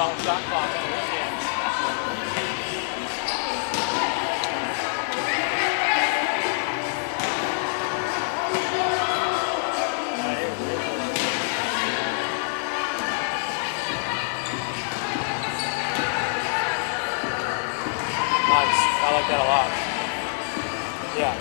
basketball shot clock on the weekends. Nice. I like that a lot. Yeah.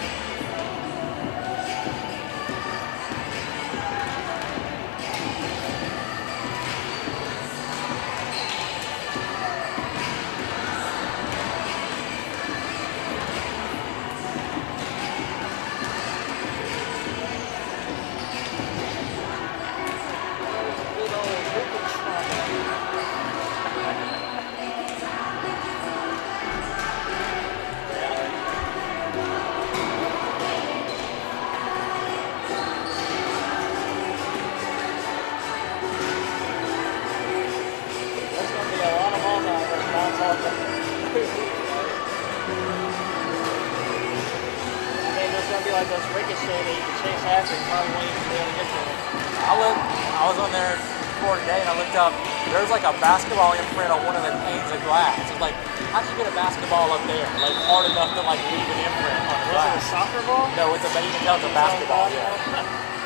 Like those ricochet that you can chase after and probably won't even be able to get to it. I was on there before today and I looked up, there's like a basketball imprint on one of the panes of glass. It's like, how do you get a basketball up there? Like hard enough to like leave an imprint on the glass. Was it a soccer ball? No, it's a, but you can tell it's a basketball. Yeah.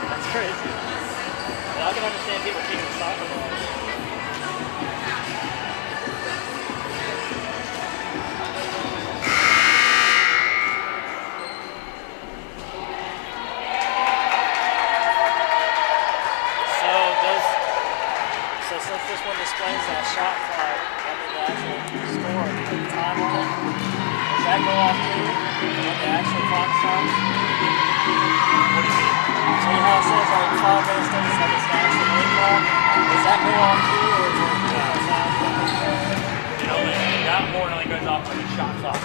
That's crazy. I can understand people keeping a soccer ball. Since this one displays that shot clock, I mean the actual score and the time on it, does that go off too when the actual clock stops? What do you mean? See how it says like 5 minutes, 30 seconds to actual play clock? Does that go off too, or is it time clock? That more only goes off like a shot clock.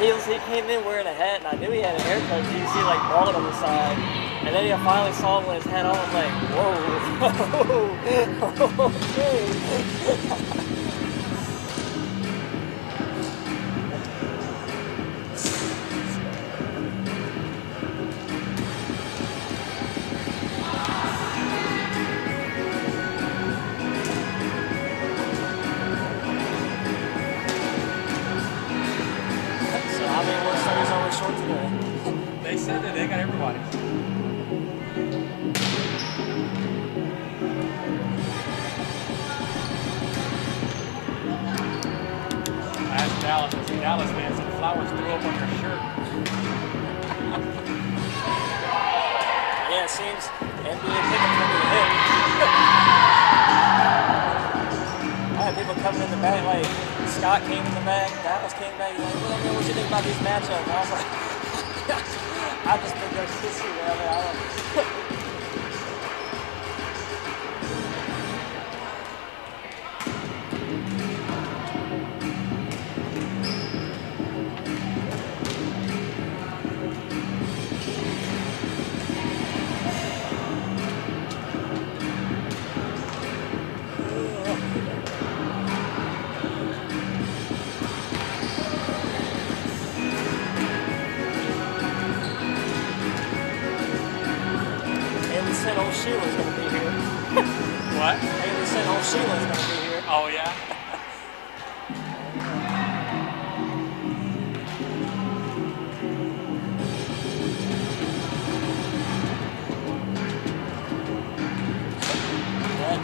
He came in wearing a hat, and I knew he had a haircut. You see like bald on the side, and then I finally saw him with his hat on. I'm like, whoa, okay. They said that they got everybody. I asked Dallas, I said, Dallas man, some flowers threw up on your shirt. Yeah, it seems NBA pickups going to be a hit. I had people coming in the back, like Scott came in the back, Dallas came back, like, man, what you think about these matchups? And I was like, I just think they're sissy, man. I don't. Said old Sheila's gonna be here. What? They said old Sheila's gonna be here. Oh yeah?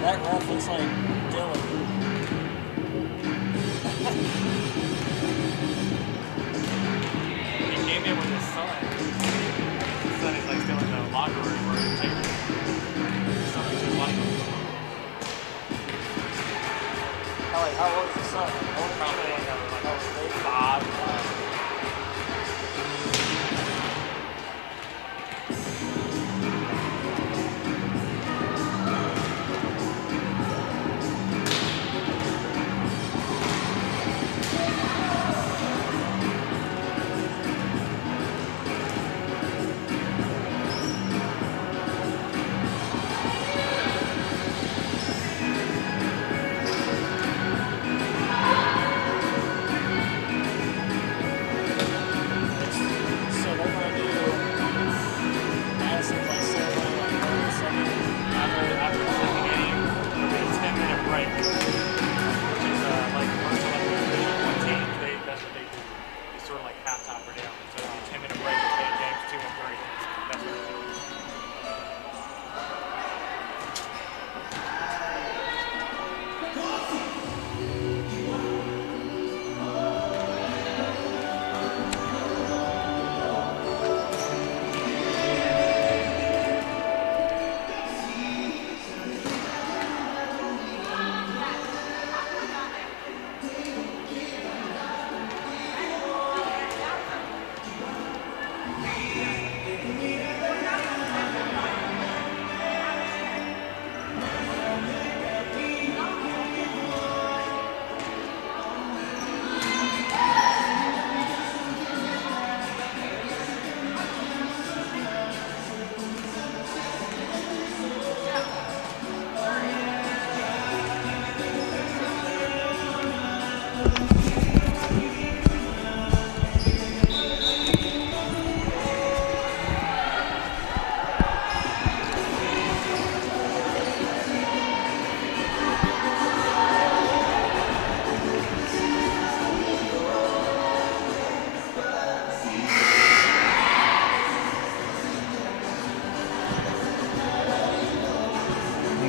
That ref looks like Dylan. He came in with his son. His son is like still in the locker room where he takes something just like him. How old is his son? Probably like 5.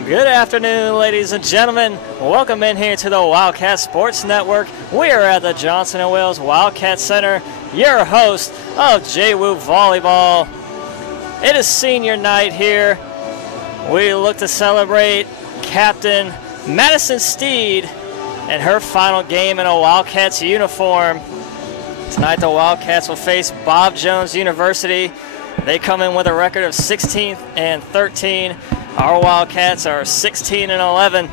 Good afternoon, ladies and gentlemen. Welcome in here to the Wildcat Sports Network. We are at the Johnson & Wales Wildcat Center, your host of JWU Volleyball. It is senior night here. We look to celebrate Captain Madison Steed and her final game in a Wildcats uniform. Tonight the Wildcats will face Bob Jones University. They come in with a record of 16 and 13. Our Wildcats are 16 and 11.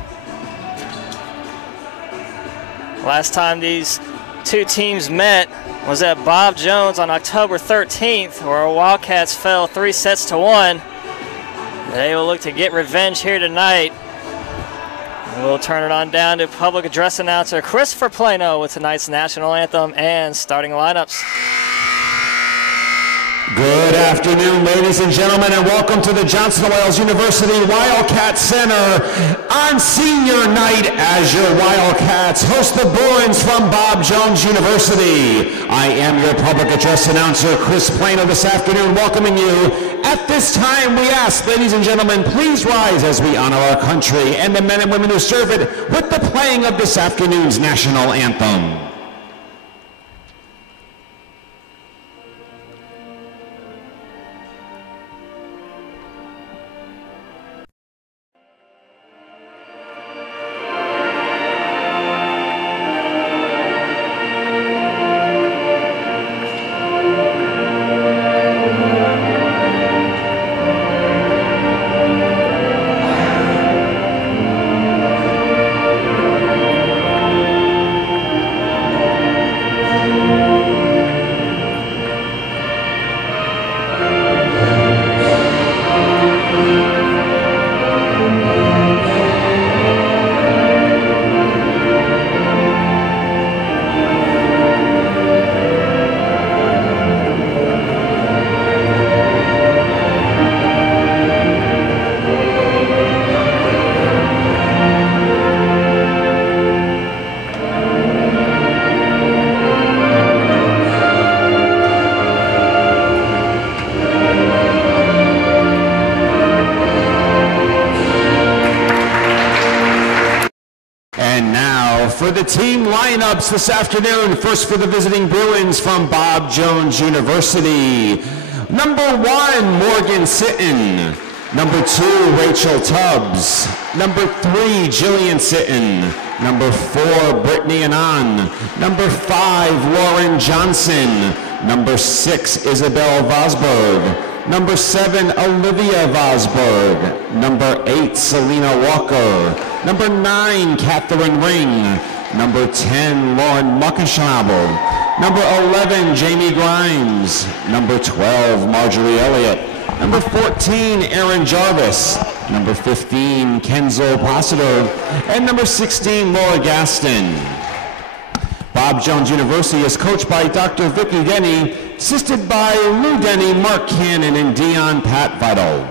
Last time these two teams met was at Bob Jones on October 13th, where our Wildcats fell 3-1. They will look to get revenge here tonight. We'll turn it on down to public address announcer Christopher Plano with tonight's national anthem and starting lineups. Good afternoon, ladies and gentlemen, and welcome to the Johnson & Wales University Wildcat Center on senior night as your Wildcats host the Bruins from Bob Jones University. I am your public address announcer, Chris Plano, this afternoon, welcoming you. At this time, we ask, ladies and gentlemen, please rise as we honor our country and the men and women who serve it with the playing of this afternoon's national anthem. For the team lineups this afternoon, first for the visiting Bruins from Bob Jones University. Number 1, Morgan Sitton. Number 2, Rachel Tubbs. Number 3, Jillian Sitton. Number 4, Brittany Anand. Number 5, Lauren Johnson. Number 6, Isabel Vosberg. Number 7, Olivia Vosberg. Number 8, Selena Walker. Number 9, Catherine Ring. Number 10, Lauren Muckenschnabel. Number 11, Jamie Grimes. Number 12, Marjorie Elliott. Number 14, Aaron Jarvis. Number 15, Kenzo Placido. And number 16, Laura Gaston. Bob Jones University is coached by Dr. Vicky Denny, assisted by Lou Denny, Mark Cannon, and Dion Pat Vital.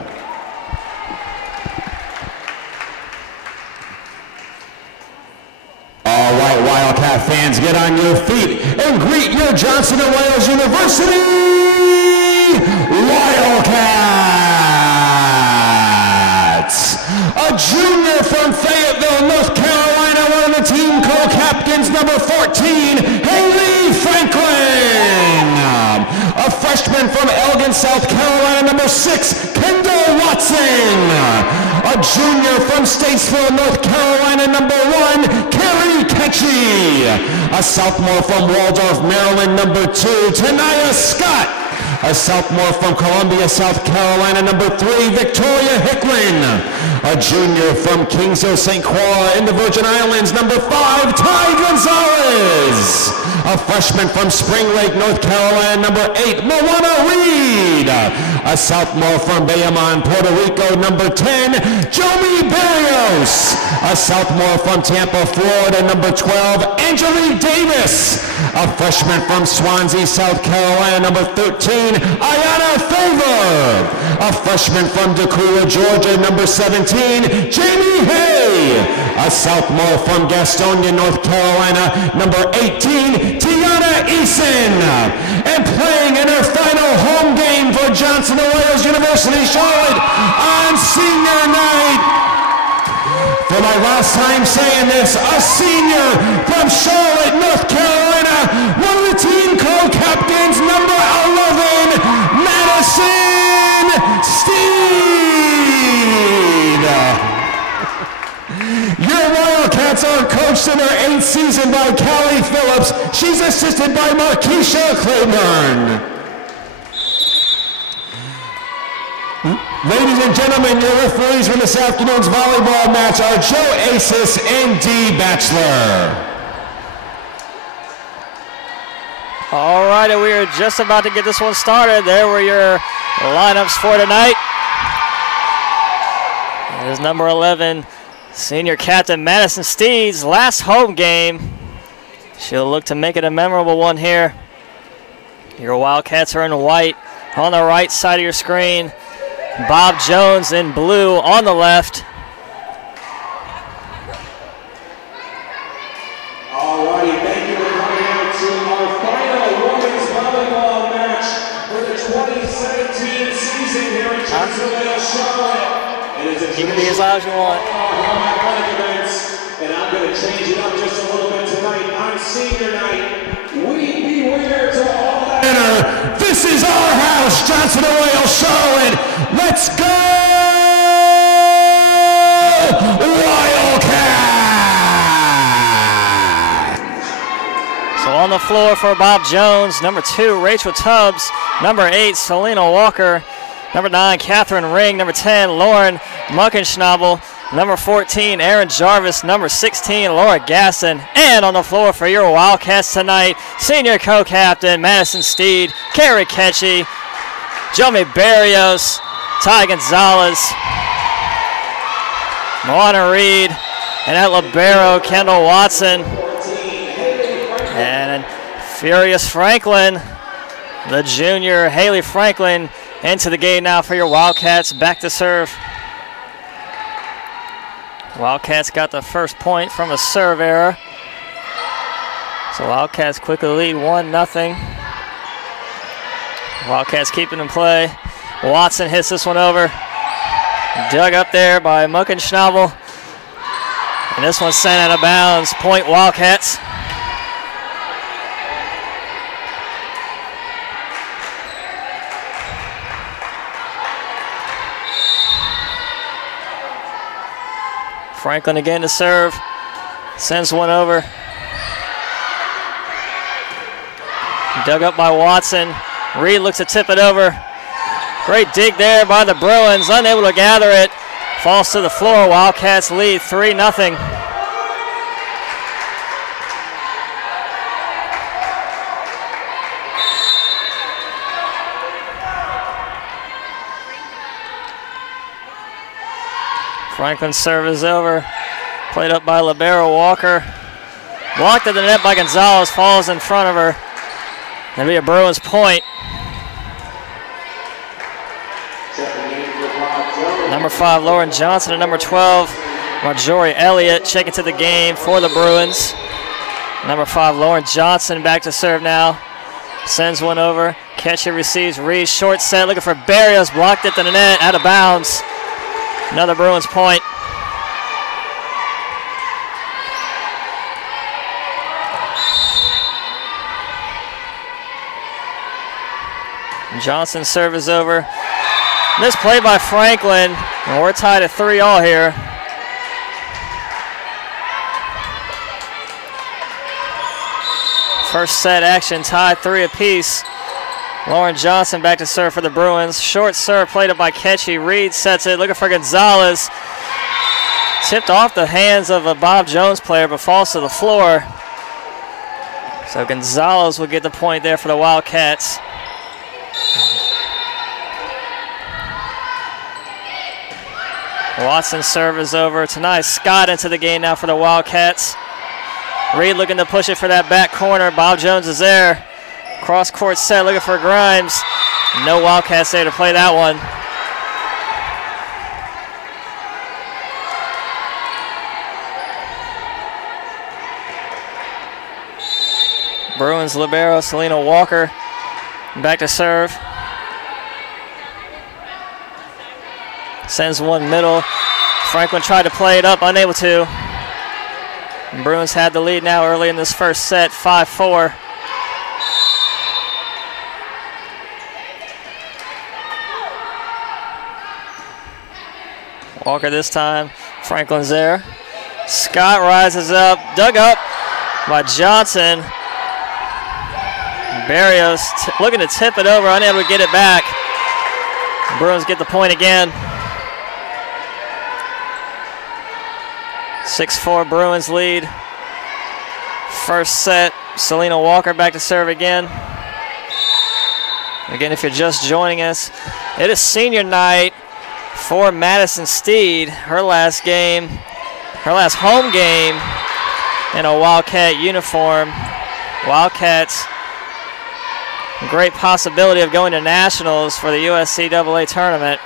All right, Wildcat fans, get on your feet and greet your Johnson & Wales University Wildcats. A junior from Fayetteville, North Carolina, one of the team co-captains, number 14, Haley Franklin. A freshman from Elgin, South Carolina, number 6, Kendall Watson. A junior from Statesville, North Carolina, number 1, Carrie Ketchy. A sophomore from Waldorf, Maryland, number 2, Tanaya Scott. A sophomore from Columbia, South Carolina, number 3, Victoria Hicklin. A junior from Kings of St. Croix in the Virgin Islands, number 5, Ty Gonzalez. A freshman from Spring Lake, North Carolina, number 8, Moana Reed. A sophomore from Bayamon, Puerto Rico, number 10, Joey Barrios. A sophomore from Tampa, Florida, number 12, Angelique Davis. A freshman from Swansea, South Carolina, number 13, Ayana Favor. A freshman from Decatur, Georgia, number 17, Jamie Hay. A sophomore from Gastonia, North Carolina, number 18, Tiana Eason. And playing in her final home game for Johnson & Wales University Charlotte on senior night, For my last time saying this, a senior from Charlotte, North Carolina, one of the team co-captains, number 11, Madison Steed. Your Wildcats are coached in her 8th season by Callie Phillips. She's assisted by Markeisha Claiborne. Ladies and gentlemen, your referees for this afternoon's volleyball match are Joe Asis and Dee Batchelor. All right, and we are just about to get this one started. There were your lineups for tonight. There's number 11, senior captain Madison Steed's last home game. She'll look to make it a memorable one here. Your Wildcats are in white on the right side of your screen. Bob Jones in blue on the left. All righty, thank you for coming out to our final women's volleyball match for the 2017 season here in Jacksonville, Charlotte. You can be as loud as you want. And I'm going to change it up just a little bit tonight. On senior night, we beware to all that. This is our house, Johnson & Wales, Charlotte. Let's go, Wildcats! So on the floor for Bob Jones, number 2, Rachel Tubbs, number 8, Selena Walker, number 9, Catherine Ring, number 10, Lauren Muckenschnabel, number 14, Aaron Jarvis, number 16, Laura Gaston, and on the floor for your Wildcats tonight, senior co-captain Madison Steed, Carrie Ketchy, Jomi Barrios, Ty Gonzalez, Moana Reed, and at libero, Kendall Watson, and Furious Franklin, the junior Haley Franklin, into the game now for your Wildcats, back to serve. Wildcats got the first point from a serve error. So Wildcats quickly lead 1-0. Wildcats keeping in play. Watson hits this one over. Dug up there by Muckenschnabel. And this one's sent out of bounds. Point Wildcats. Franklin again to serve. Sends one over. Dug up by Watson. Reed looks to tip it over. Great dig there by the Bruins. Unable to gather it. Falls to the floor. Wildcats lead 3-0. Franklin's serve is over. Played up by libero Walker. Blocked at the net by Gonzalez. Falls in front of her. That'll be a Bruins point. Number 5, Lauren Johnson, and number 12, Marjorie Elliott checking to the game for the Bruins. Number 5, Lauren Johnson back to serve now. Sends one over. Ketchy receives. Reed short set. Looking for Barrios. Blocked at the net. Out of bounds. Another Bruins point. Johnson's serve is over. This play by Franklin, and we're tied at 3-all here. First set action tied 3 apiece. Lauren Johnson back to serve for the Bruins. Short serve played up by Ketchy. Reed sets it, looking for Gonzalez. Tipped off the hands of a Bob Jones player, but falls to the floor. So Gonzalez will get the point there for the Wildcats. Watson's serve is over. Tonight, Scott into the game now for the Wildcats. Reed looking to push it for that back corner. Bob Jones is there. Cross court set, looking for Grimes. No Wildcats there to play that one. Bruins libero, Selena Walker back to serve. Sends one middle. Franklin tried to play it up, unable to. Bruins had the lead now early in this first set, 5-4. Walker this time, Franklin's there. Scott rises up, dug up by Johnson. Barrios looking to tip it over, unable to get it back. Bruins get the point again. 6-4 Bruins lead. First set, Selena Walker back to serve again. Again, if you're just joining us, it is senior night for Madison Steed. Her last home game in a Wildcat uniform. Wildcats, great possibility of going to nationals for the USCAA tournament.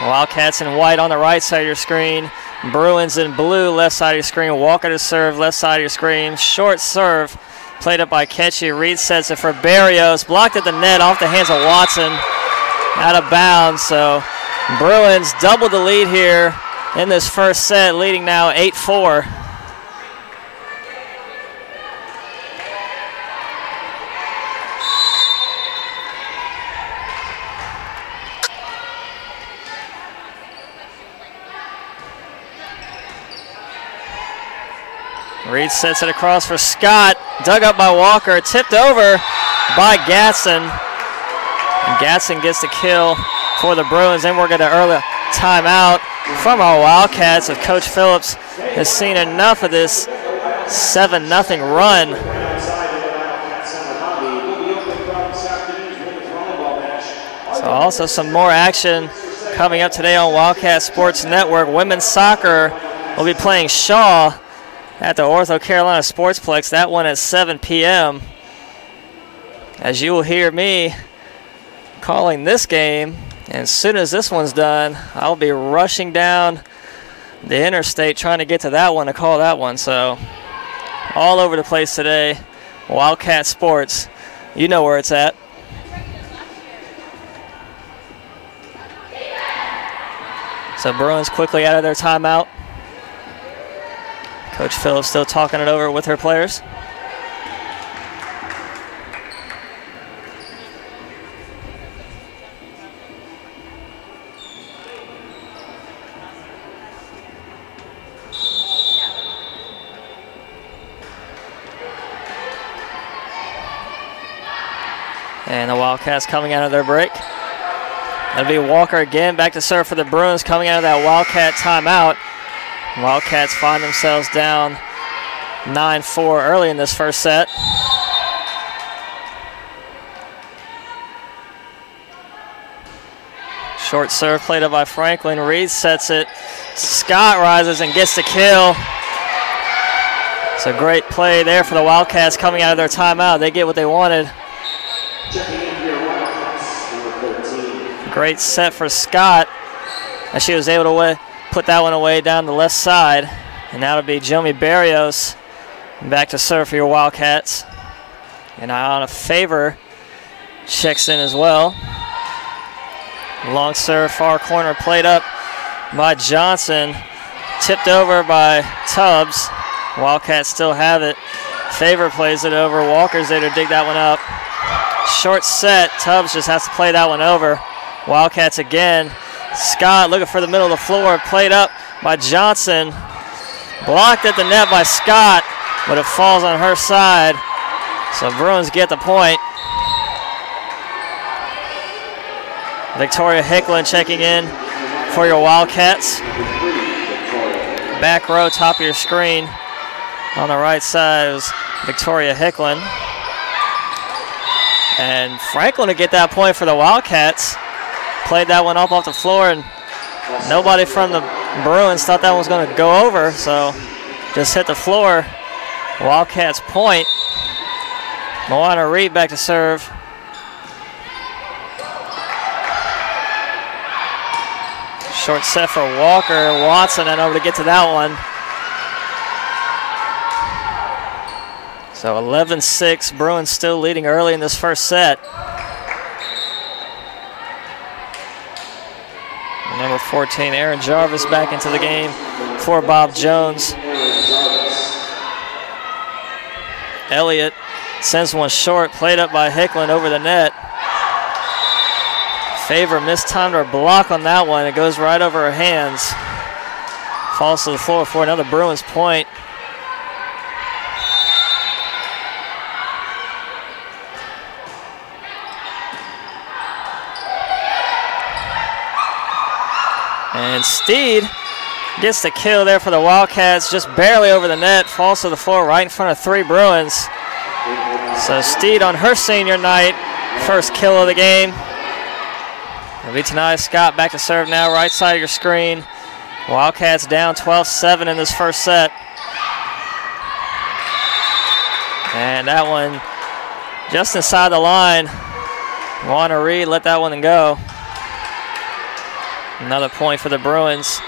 Wildcats in white on the right side of your screen. Bruins in blue, left side of your screen. Walker to serve, left side of your screen. Short serve, played up by Ketchy. Reed sets it for Barrios. Blocked at the net, off the hands of Watson. Out of bounds, so Bruins double the lead here in this first set, leading now 8-4. Reed sets it across for Scott. Dug up by Walker. Tipped over by Gatson. And Gatson gets the kill for the Bruins. Then we're going to early timeout from our Wildcats, as Coach Phillips has seen enough of this 7-0 run. So also some more action coming up today on Wildcat Sports Network. Women's soccer will be playing Shaw at the Ortho Carolina Sportsplex. That one at 7 p.m. As you will hear me calling this game, and as soon as this one's done, I'll be rushing down the interstate trying to get to that one to call that one. So all over the place today. Wildcat Sports, you know where it's at. So Bruins quickly out of their timeout. Coach Phillips still talking it over with her players. And the Wildcats coming out of their break. That'll be Walker again, back to serve for the Bruins coming out of that Wildcat timeout. Wildcats find themselves down 9-4 early in this first set. Short serve played up by Franklin. Reed sets it. Scott rises and gets the kill. It's a great play there for the Wildcats coming out of their timeout. They get what they wanted. Great set for Scott, as she was able to put that one away down the left side. And that'll be Jomi Barrios back to serve for your Wildcats. And Ayanna Favor checks in as well. Long serve, far corner, played up by Johnson. Tipped over by Tubbs. Wildcats still have it. Favor plays it over. Walker's there to dig that one up. Short set. Tubbs just has to play that one over. Wildcats again. Scott looking for the middle of the floor. Played up by Johnson. Blocked at the net by Scott, but it falls on her side. So Bruins get the point. Victoria Hicklin checking in for your Wildcats. Back row, top of your screen. On the right side is Victoria Hicklin. And Franklin to get that point for the Wildcats. Played that one up off the floor, and nobody from the Bruins thought that one was going to go over, so just hit the floor. Wildcats point. Moana Reed back to serve. Short set for Walker. Watson and over to get to that one. So 11-6, Bruins still leading early in this first set. Number 14, Aaron Jarvis back into the game for Bob Jones. Elliott sends one short, played up by Hicklin over the net. Favor mistimed her block on that one. It goes right over her hands. Falls to the floor for another Bruins point. And Steed gets the kill there for the Wildcats, just barely over the net, falls to the floor right in front of 3 Bruins. So Steed on her senior night, first kill of the game. It'll be Tanaya Scott back to serve now, right side of your screen. Wildcats down 12-7 in this first set. And that one just inside the line. Juana Reed let that one go. Another point for the Bruins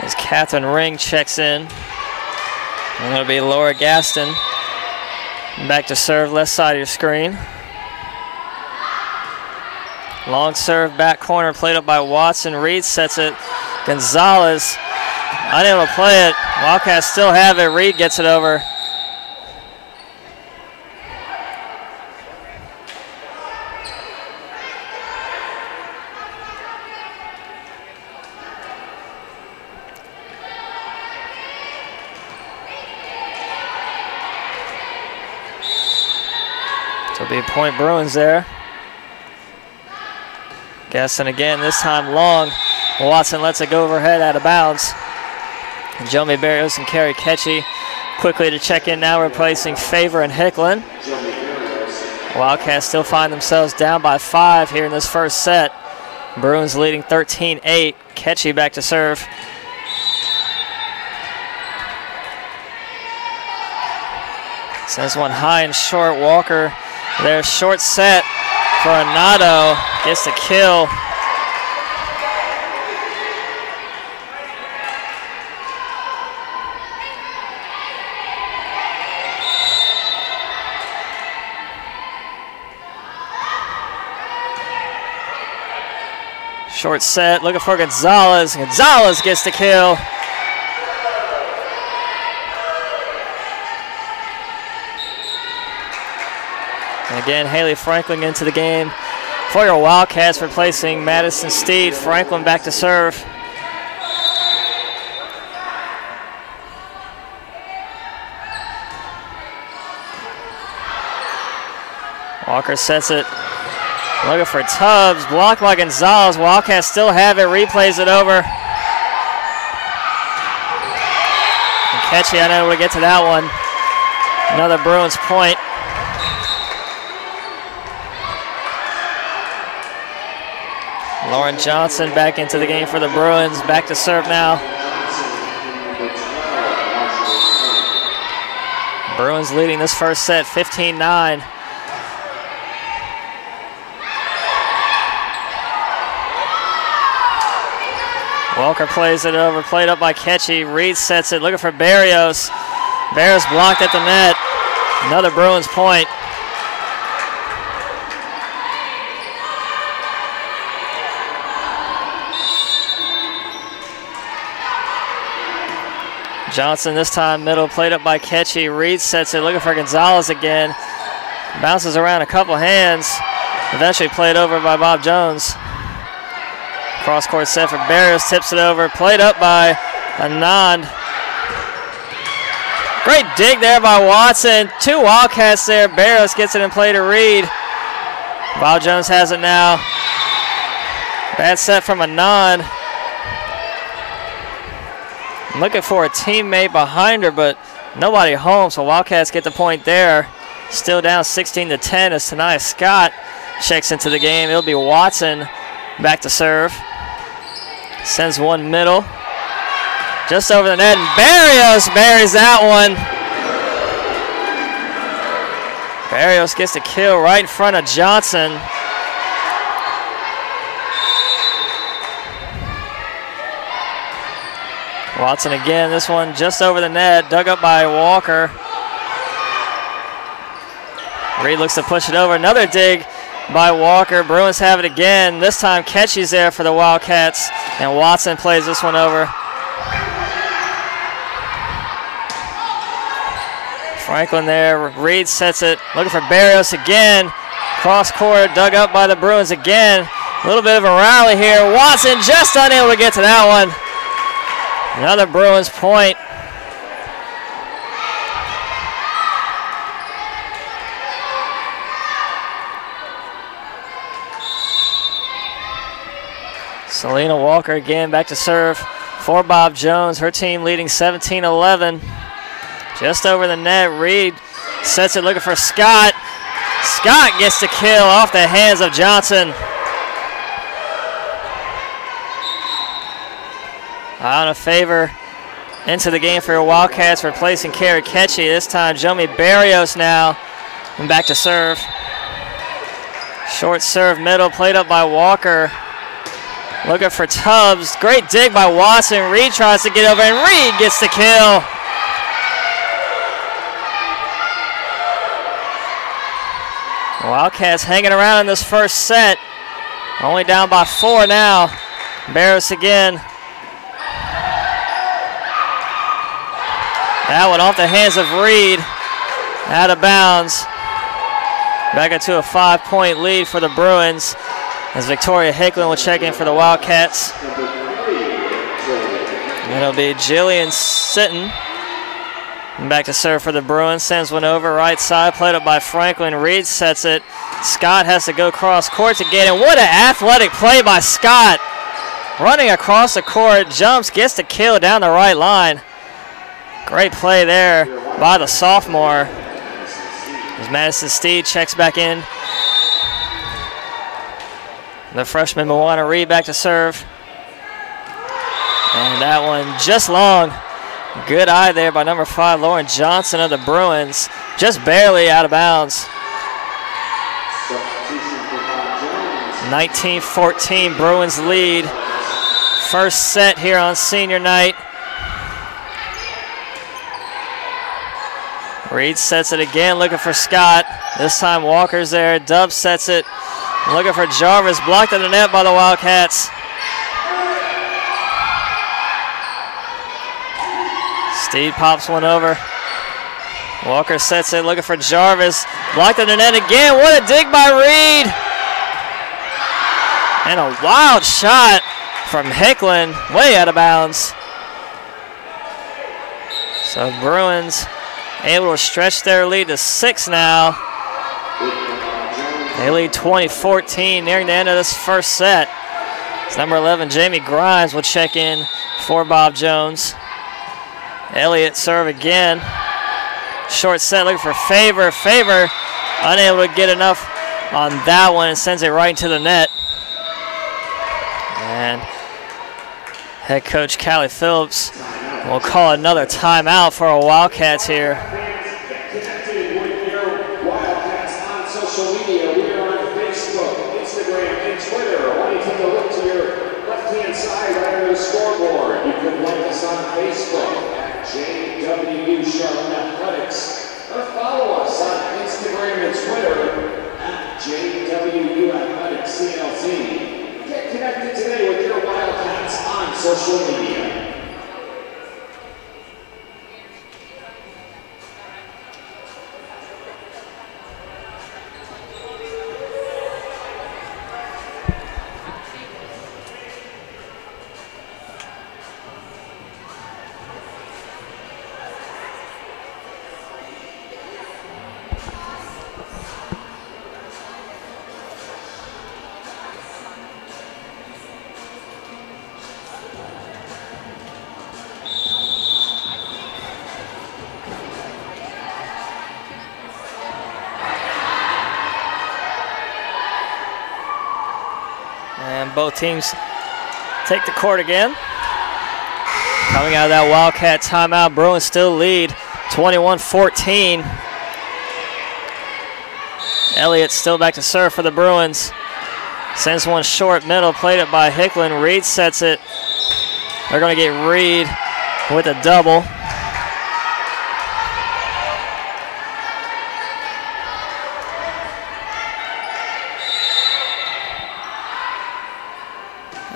as Catherine Ring checks in. And it'll be Laura Gaston back to serve, left side of your screen. Long serve, back corner, played up by Watson. Reed sets it. Gonzalez unable to play it. Wildcats still have it. Reed gets it over. So it'll be a point Bruins there. Gaston again, this time long. Watson lets it go overhead out of bounds. Jomi Barrios and Carrie Ketchy quickly to check in now, replacing Favor and Hicklin. Wildcats still find themselves down by 5 here in this first set. Bruins leading 13-8. Ketchy back to serve. Sends one high and short. Walker there, short set for Anato. Gets the kill. Short set, looking for Gonzalez. Gonzalez gets the kill. And again, Haley Franklin into the game for your Wildcats, replacing Madison Steed. Franklin back to serve. Walker sets it. Looking for Tubbs, blocked by Gonzalez. Wildcats still have it, replays it over. And Ketchy unable to get to that one. Another Bruins point. Lauren Johnson back into the game for the Bruins, back to serve now. Bruins leading this first set 15-9. Walker plays it over, played up by Ketchy. Reed sets it, looking for Barrios. Barrios blocked at the net. Another Bruins point. Johnson this time middle, played up by Ketchy. Reed sets it, looking for Gonzalez again. Bounces around a couple hands. Eventually played over by Bob Jones. Cross-court set for Barrios, tips it over, played up by Anand. Great dig there by Watson. 2 Wildcats there. Barrios gets it in play to Reed. Bob Jones has it now. Bad set from Anand. Looking for a teammate behind her, but nobody home, so Wildcats get the point there. Still down 16-10 as Tanaya Scott checks into the game. It'll be Watson back to serve. Sends one middle. Just over the net, and Barrios buries that one. Barrios gets the kill right in front of Johnson. Watson again, this one just over the net, dug up by Walker. Reed looks to push it over, another dig by Walker. Bruins have it again. This time Ketchy's there for the Wildcats, and Watson plays this one over. Franklin there. Reed sets it. Looking for Barrios again. Cross court, dug up by the Bruins again. A little bit of a rally here. Watson just unable to get to that one. Another Bruins point. Selena Walker again back to serve for Bob Jones. Her team leading 17-11. Just over the net. Reed sets it looking for Scott. Scott gets the kill off the hands of Johnson. On a favor into the game for your Wildcats, replacing Kerry Ketchy. This time Jomi Barrios now. And back to serve. Short serve middle, played up by Walker. Looking for Tubbs. Great dig by Watson. Reed tries to get over, and Reed gets the kill. Wildcats hanging around in this first set. Only down by 4 now. Barrios again. That one off the hands of Reed. Out of bounds. Back into a 5-point lead for the Bruins as Victoria Hicklin will check in for the Wildcats. It'll be Jillian Sitton. And back to serve for the Bruins. Sends one over right side. Played up by Franklin. Reed sets it. Scott has to go cross court to get it. What an athletic play by Scott. Running across the court. Jumps. Gets the kill down the right line. Great play there by the sophomore. As Madison Steed checks back in. The freshman Moana Reed back to serve. And that one just long. Good eye there by number 5, Lauren Johnson of the Bruins. Just barely out of bounds. 19-14 Bruins lead. First set here on senior night. Reed sets it again, looking for Scott. This time Walker's there. Dub sets it. Looking for Jarvis. Blocked in the net by the Wildcats. Steed pops one over. Walker sets it, looking for Jarvis. Blocked in the net again. What a dig by Reed. And a wild shot from Hicklin, way out of bounds. So Bruins able to stretch their lead to 6 now. They lead 20-14 nearing the end of this first set. It's number 11, Jamie Grimes, will check in for Bob Jones. Elliott serve again. Short set looking for Favor. Favor unable to get enough on that one and sends it right into the net. And head coach Callie Phillips will call another timeout for our Wildcats here. Social media. Both teams take the court again. Coming out of that Wildcat timeout, Bruins still lead 21-14. Elliott still back to serve for the Bruins. Sends one short middle, played it by Hicklin. Reed sets it. They're going to get Reed with a double.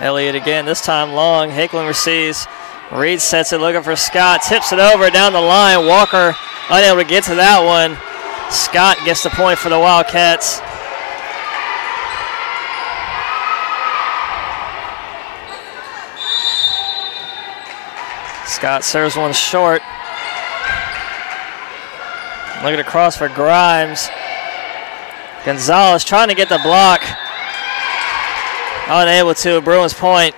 Elliott again, this time long. Hickling receives. Reed sets it, looking for Scott. Tips it over down the line. Walker unable to get to that one. Scott gets the point for the Wildcats. Scott serves one short. Looking across for Grimes. Gonzalez trying to get the block. Unable to. Bruins point.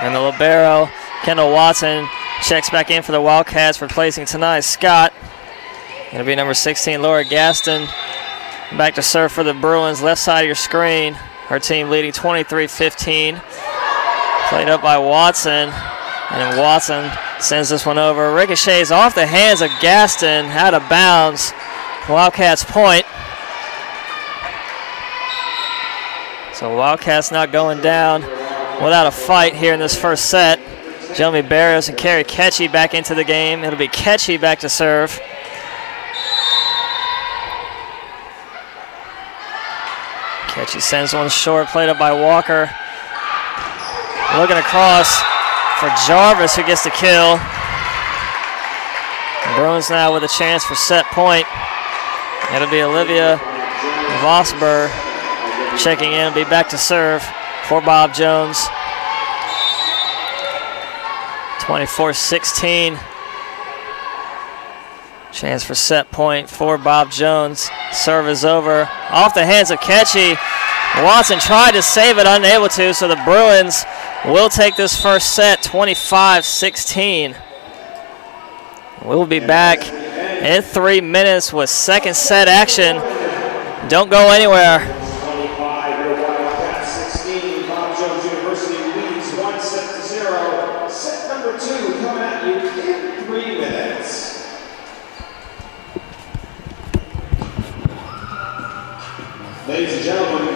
And the libero, Kendall Watson, checks back in for the Wildcats, replacing tonight Scott. Going to be number 16, Laura Gaston. Back to serve for the Bruins, left side of your screen. Her team leading 23-15. Played up by Watson. And then Watson sends this one over. Ricochets off the hands of Gaston, out of bounds. Wildcats point. So Wildcats not going down without a fight here in this first set. Jeremy Barrios and Carrie Ketchy back into the game. It'll be Ketchy back to serve. Ketchy sends one short, played up by Walker. Looking across for Jarvis, who gets the kill. Bruins now with a chance for set point. It'll be Olivia Vosber checking in and be back to serve for Bob Jones. 24-16. Chance for set point for Bob Jones. Serve is over. Off the hands of Ketchy. Watson tried to save it, unable to, so the Bruins will take this first set 25-16. We'll be back in 3 minutes with second set action. Don't go anywhere. Ladies and gentlemen,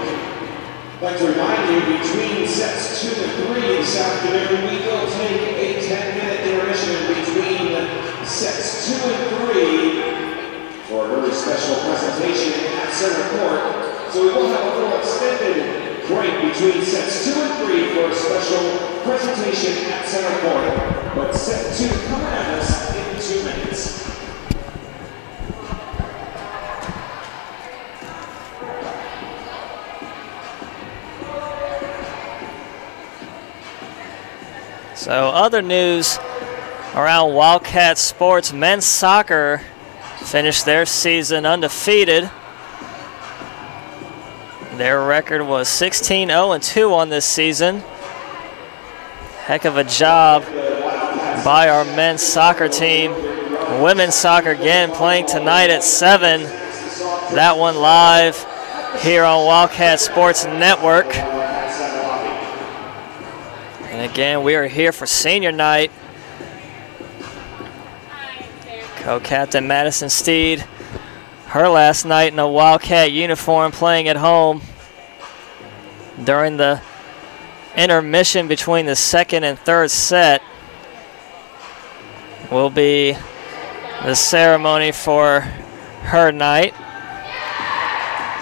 I'd like to remind you, between sets 2 and 3 this afternoon, we will take a 10-minute intermission between sets 2 and 3 for a very special presentation at center court. So we will have a little extended break between sets 2 and 3 for a special presentation at center court. But set 2 coming at us in 2 minutes. So other news around Wildcat sports, men's soccer finished their season undefeated. Their record was 16-0-2 on this season. Heck of a job by our men's soccer team. Women's soccer again playing tonight at 7. That one live here on Wildcat Sports Network. And again, we are here for senior night. Co-captain Madison Steed, her last night in a Wildcat uniform, playing at home during the intermission between the second and third set. Will be the ceremony for her night.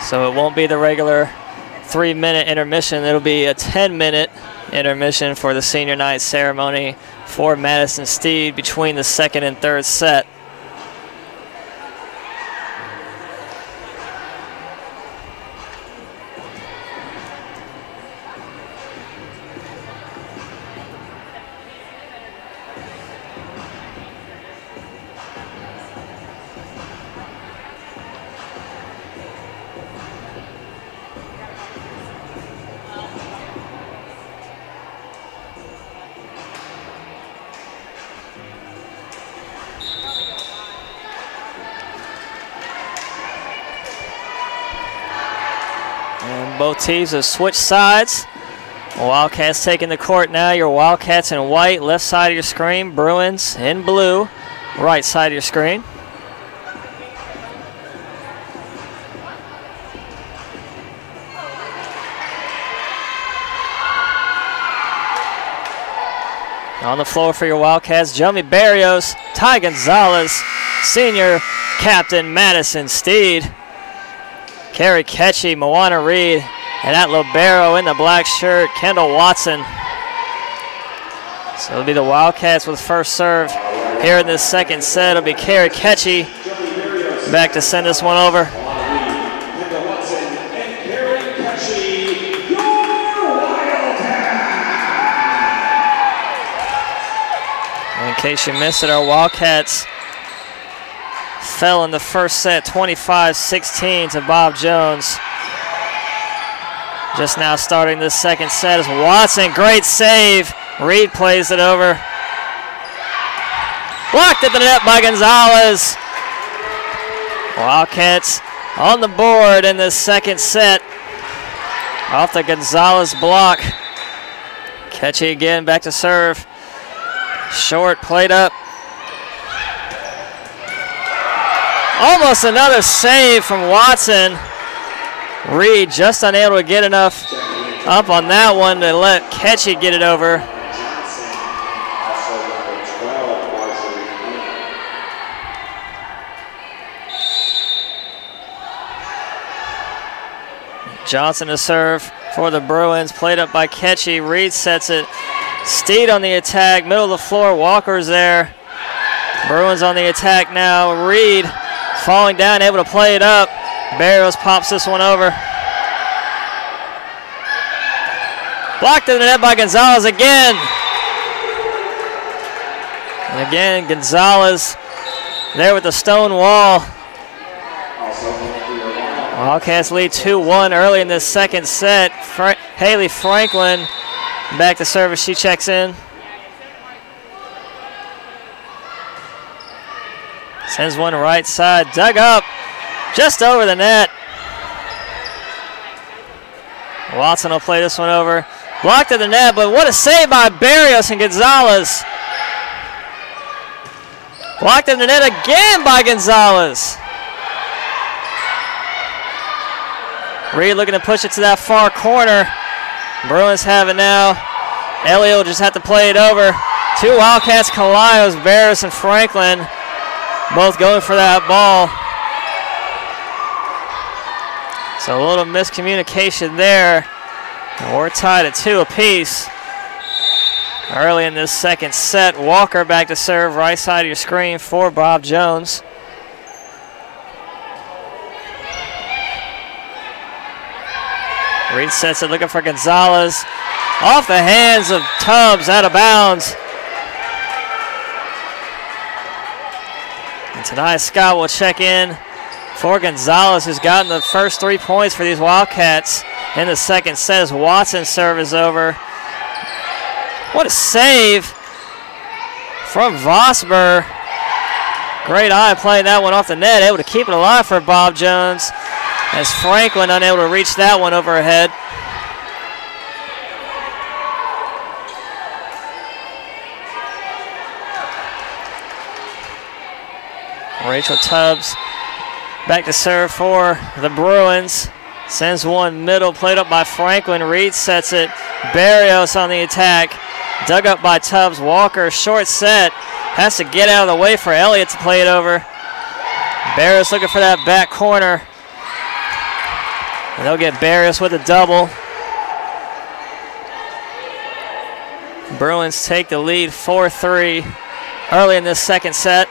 So it won't be the regular 3-minute intermission. It'll be a 10-minute intermission for the senior night ceremony for Madison Steed between the second and third set. Both teams have switched sides. Wildcats taking the court now. Your Wildcats in white, left side of your screen. Bruins in blue, right side of your screen. On the floor for your Wildcats, Jeremy Barrios, Ty Gonzalez, senior captain Madison Steed. Carrie Ketchy, Moana Reed, And that libero in the black shirt, Kendall Watson. So it'll be the Wildcats with first serve here in this second set. It'll be Kerry Ketchy back to send this one over. Kendall Watson and Kerry Ketchy, your Wildcats. In case you missed it, our Wildcats fell in the first set 25-16 to Bob Jones. Just now starting this second set is Watson. Great save. Reed plays it over. Blocked at the net by Gonzalez. Wildcats on the board in this second set. Off the Gonzalez block. Ketchy again back to serve. Short played up. Almost another save from Watson. Reed just unable to get enough up on that one to let Ketchy get it over. Johnson to serve for the Bruins. Played up by Ketchy. Reed sets it. Steed on the attack. Middle of the floor. Walker's there. Bruins on the attack now. Reed falling down, able to play it up. Barrios pops this one over. Blocked in the net by Gonzalez again. And again, Gonzalez there with the stone wall. Wildcats lead 2-1 early in this second set. Haley Franklin back to service. She checks in. Sends one right side. Dug up. Just over the net. Watson will play this one over. Blocked at the net, but what a save by Barrios and Gonzalez. Blocked in the net again by Gonzalez. Reed looking to push it to that far corner. Bruins have it now. Elliott will just have to play it over. Two Wildcats, Calayos, Barrios, and Franklin both going for that ball. So a little miscommunication there. And we're tied at 2 apiece. Early in this second set, Walker back to serve, right side of your screen for Bob Jones. Reed sets it, looking for Gonzalez. Off the hands of Tubbs, out of bounds. And tonight Scott will check in for Gonzalez, who's gotten the first 3 points for these Wildcats in the second set as Watson's serve is over. What a save from Vosper. Great eye playing that one off the net, able to keep it alive for Bob Jones as Franklin unable to reach that one overhead. Rachel Tubbs back to serve for the Bruins. Sends one middle, played up by Franklin. Reed sets it. Barrios on the attack. Dug up by Tubbs. Walker, short set. Has to get out of the way for Elliott to play it over. Barrios looking for that back corner. And they'll get Barrios with a double. Bruins take the lead 4-3 early in this second set.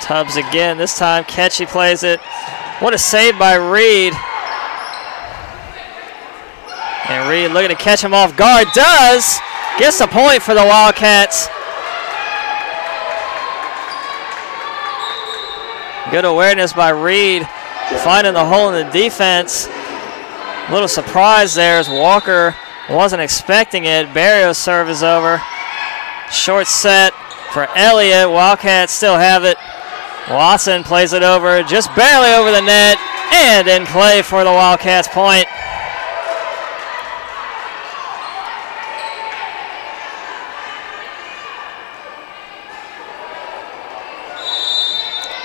Tubbs again, this time Ketchy plays it. What a save by Reed. And Reed looking to catch him off guard. Does! Gets the point for the Wildcats. Good awareness by Reed, finding the hole in the defense. A little surprise there as Walker wasn't expecting it. Barrios' serve is over. Short set for Elliott. Wildcats still have it. Watson plays it over, just barely over the net, and in play for the Wildcats point.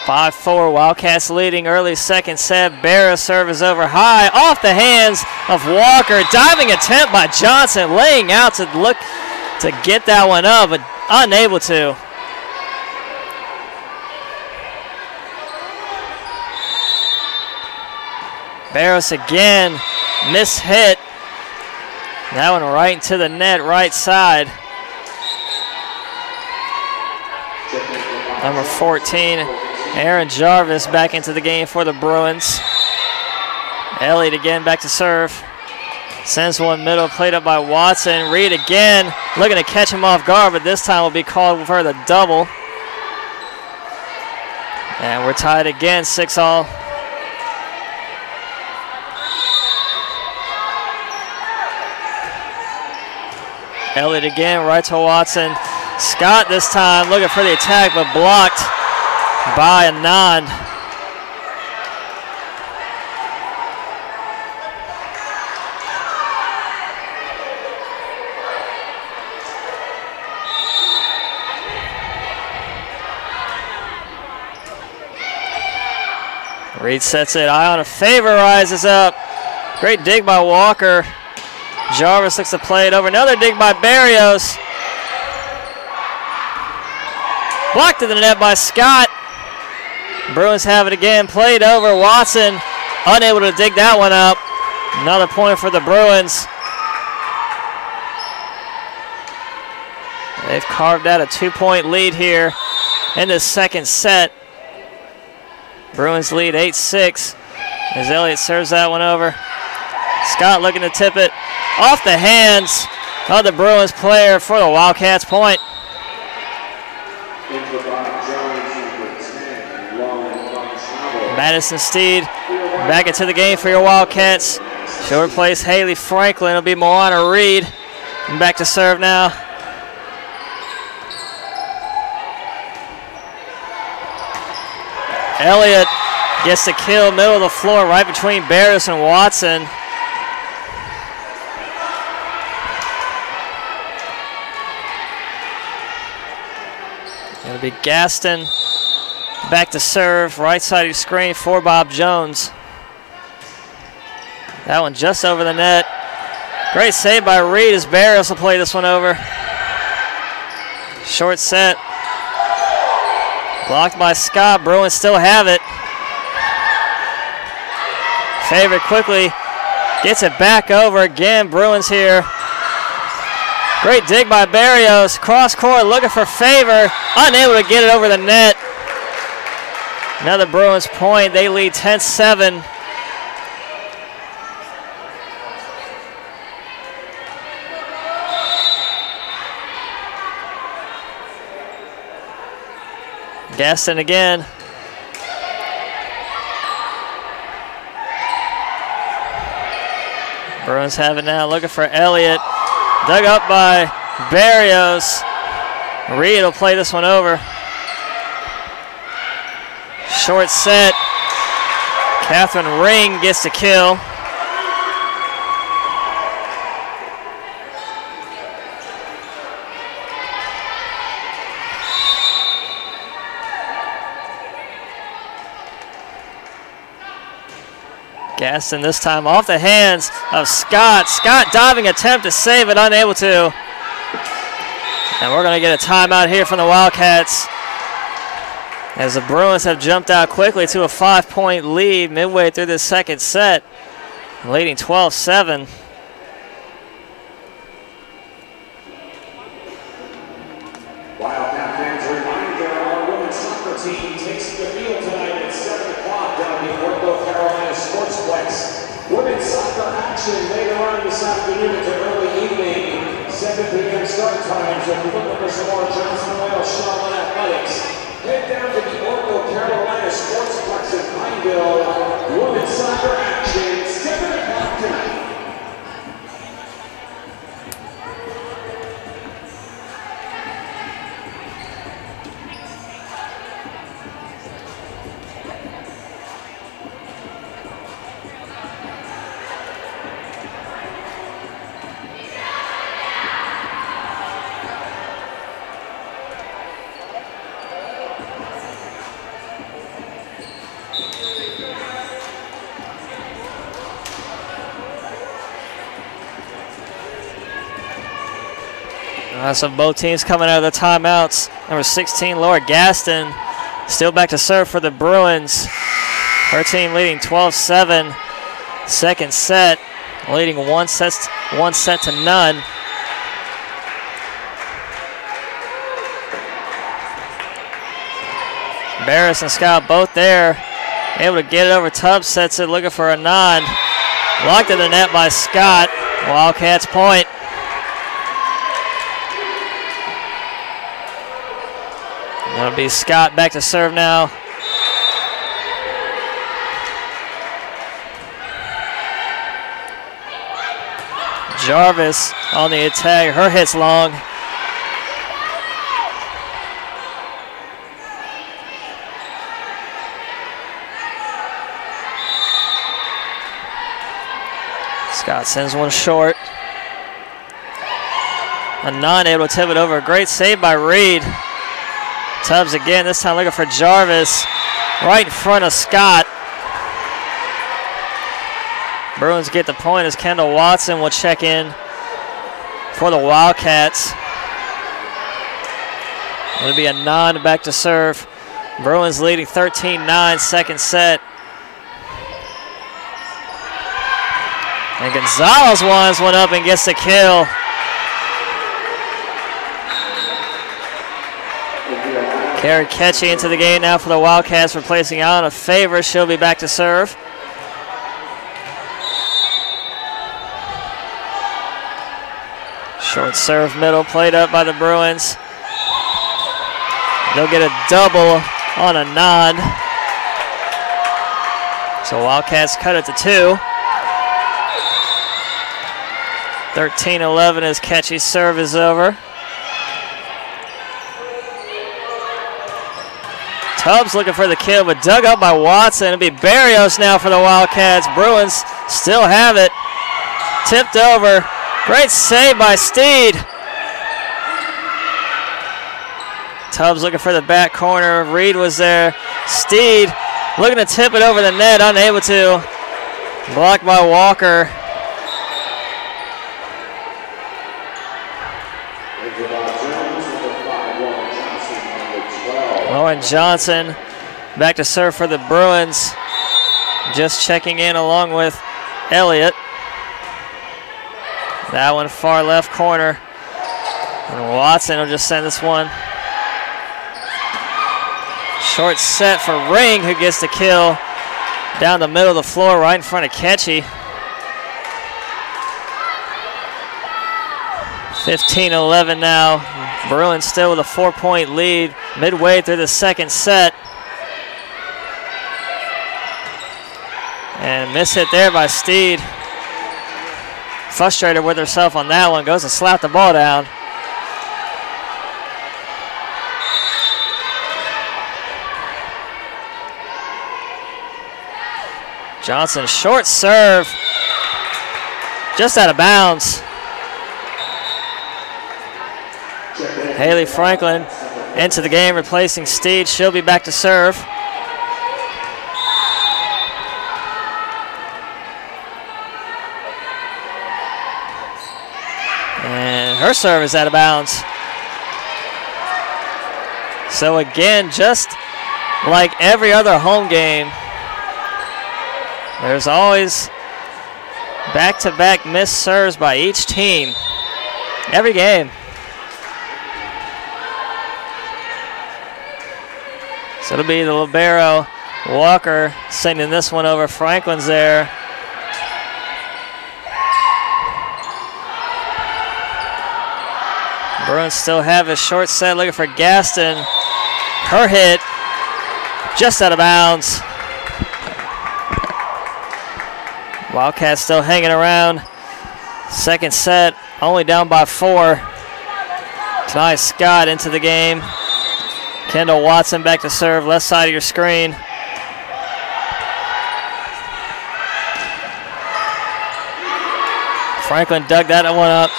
(5-4) Wildcats leading early second set. Barrios' serve is over high, off the hands of Walker. Diving attempt by Johnson, laying out to look to get that one up, but unable to. Barros again, mishit. That one right into the net, right side. Number 14, Aaron Jarvis back into the game for the Bruins. Elliott again back to serve. Sends one middle, played up by Watson. Reed again, looking to catch him off guard, but this time will be called for the double. And we're tied again, 6-all. Elliott again, right to Watson. Scott this time looking for the attack, but blocked by Anand. Reed sets it, eye on a favor, rises up. Great dig by Walker. Jarvis looks to play it over. Another dig by Barrios. Blocked to the net by Scott. Bruins have it again. Played over. Watson unable to dig that one up. Another point for the Bruins. They've carved out a 2-point lead here in the second set. Bruins lead 8-6 as Elliott serves that one over. Scott looking to tip it off the hands of the Bruins player for the Wildcats point. Madison Steed back into the game for your Wildcats. She'll replace Haley Franklin. It'll be Moana Reed. And back to serve now. Elliott gets the kill, middle of the floor, right between Barris and Watson. It'll be Gaston back to serve, right side of your screen for Bob Jones. That one just over the net. Great save by Reed as Barris will play this one over. Short set. Blocked by Scott. Bruins still have it. Favorite quickly gets it back over again. Bruins here. Great dig by Barrios. Cross court looking for Favor. Unable to get it over the net. Another Bruins point. They lead 10-7. Gaston again. Bruins have it now, looking for Elliott. Dug up by Barrios. Reed will play this one over. Short set. Catherine Ring gets the kill. Gaston this time off the hands of Scott. Scott diving attempt to save it, unable to. And we're going to get a timeout here from the Wildcats as the Bruins have jumped out quickly to a 5-point lead midway through the second set, leading 12-7. Wildcat fans, a reminder, our women's soccer team takes the field tonight at 7 o'clock down the Ortho Carolina Sportsplex. Women's soccer action later on this afternoon into early evening, 7 p.m. start time. So if you're looking for some more Johnson Wales Charlotte athletics, head down to the Ortho Carolina Sportsplex in Pineville. Women's soccer action, 7 o'clock tonight. So both teams coming out of the timeouts. Number 16, Laura Gaston, still back to serve for the Bruins. Her team leading 12-7. second set, leading one set to none. Barris and Scott both there, able to get it over. Tubbs sets it, looking for a nod. Blocked in the net by Scott. Wildcats point. That'll be Scott back to serve now. Jarvis on the attack. Her hit's long. Scott sends one short. Anand able to tip it over. Great save by Reed. Tubbs again, this time looking for Jarvis. Right in front of Scott. Bruins get the point as Kendall Watson will check in for the Wildcats. It'll be Anand back to serve. Bruins leading 13-9, second set. And Gonzalez winds one up and gets the kill. Carrie Ketchy into the game now for the Wildcats, replacing Alana Favors. She'll be back to serve. Short serve middle, played up by the Bruins. They'll get a double on Anand. So Wildcats cut it to 2. 13-11 as Ketchy's serve is over. Tubbs looking for the kill, but dug up by Watson. It'll be Barrios now for the Wildcats. Bruins still have it. Tipped over. Great save by Steed. Tubbs looking for the back corner. Reed was there. Steed looking to tip it over the net, unable to. Blocked by Walker. Lauren Johnson back to serve for the Bruins. Just checking in along with Elliott. That one far left corner. And Watson will just send this one. Short set for Ring, who gets the kill down the middle of the floor right in front of Ketchy. 15-11 now. Bruins still with a 4-point lead midway through the second set. And miss hit there by Steed. Frustrated with herself on that one. Goes to slap the ball down. Johnson, short serve. Just out of bounds. Haley Franklin into the game, replacing Steed. She'll be back to serve. And her serve is out of bounds. So again, just like every other home game, there's always back-to-back missed serves by each team. Every game. So it'll be the libero, Walker, sending this one over. Franklin's there. Bruins still have a short set, looking for Gaston. Her hit, just out of bounds. Wildcats still hanging around. Second set, only down by 4. Tonight Scott into the game. Kendall Watson back to serve, left side of your screen. Franklin dug that one up.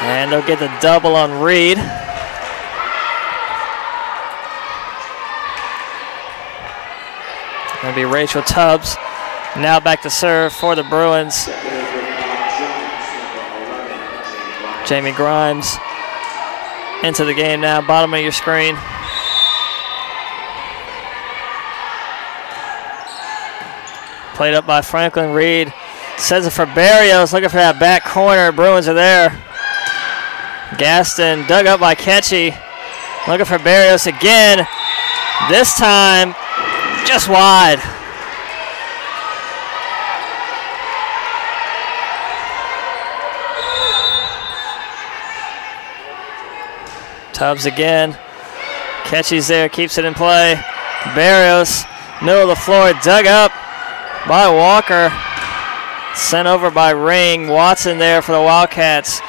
And they'll get the double on Reed. That'll be Rachel Tubbs. Now back to serve for the Bruins. Jamie Grimes into the game now, bottom of your screen. Played up by Franklin. Reed sends it for Barrios, looking for that back corner. Bruins are there. Gaston dug up by Ketchy. Looking for Barrios again. This time, just wide. Tubbs again. Ketchy's there, keeps it in play. Barrios, middle of the floor, dug up by Walker. Sent over by Ring. Watson there for the Wildcats.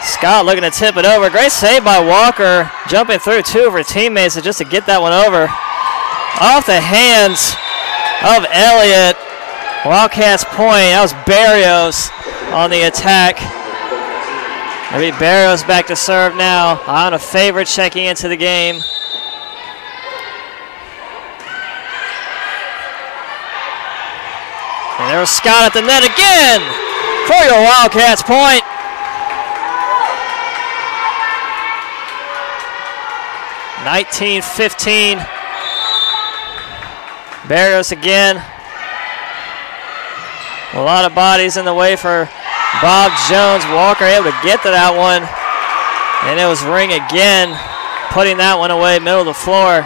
Scott looking to tip it over. Great save by Walker. Jumping through two of her teammates just to get that one over. Off the hands of Elliott. Wildcats point. That was Barrios on the attack. Maybe Barrios back to serve now. On a favorite checking into the game. And there's Scott at the net again for your Wildcats point. (19-15). Barrios again. A lot of bodies in the way for Bob Jones. Walker able to get to that one. And it was Ring again, putting that one away, middle of the floor.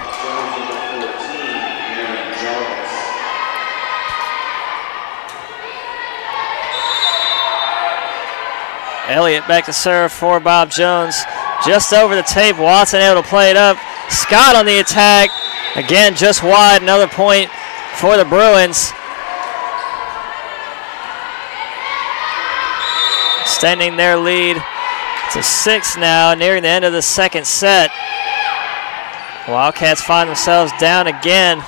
Elliott back to serve for Bob Jones. Just over the tape, Watson able to play it up. Scott on the attack. Again, just wide, another point for the Bruins. Extending their lead to 6 now, nearing the end of the second set. Wildcats find themselves down again.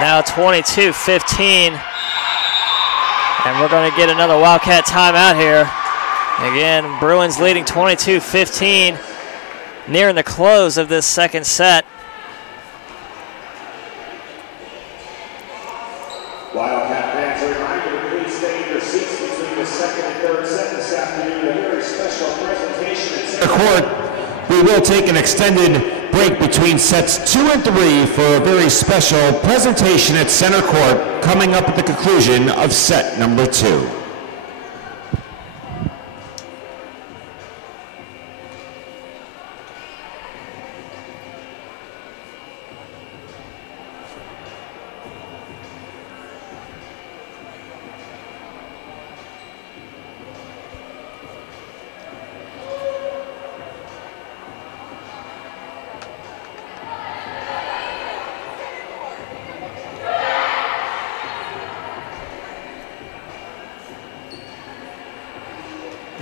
Now 22-15. And we're going to get another Wildcat timeout here. Again, Bruins leading 22-15, nearing the close of this second set. Wildcat fans, a reminder to please stay in your seats between the second and third set this afternoon. A very special presentation at The court, we will take an extended break between sets 2 and 3 for a very special presentation at center court coming up at the conclusion of set number 2.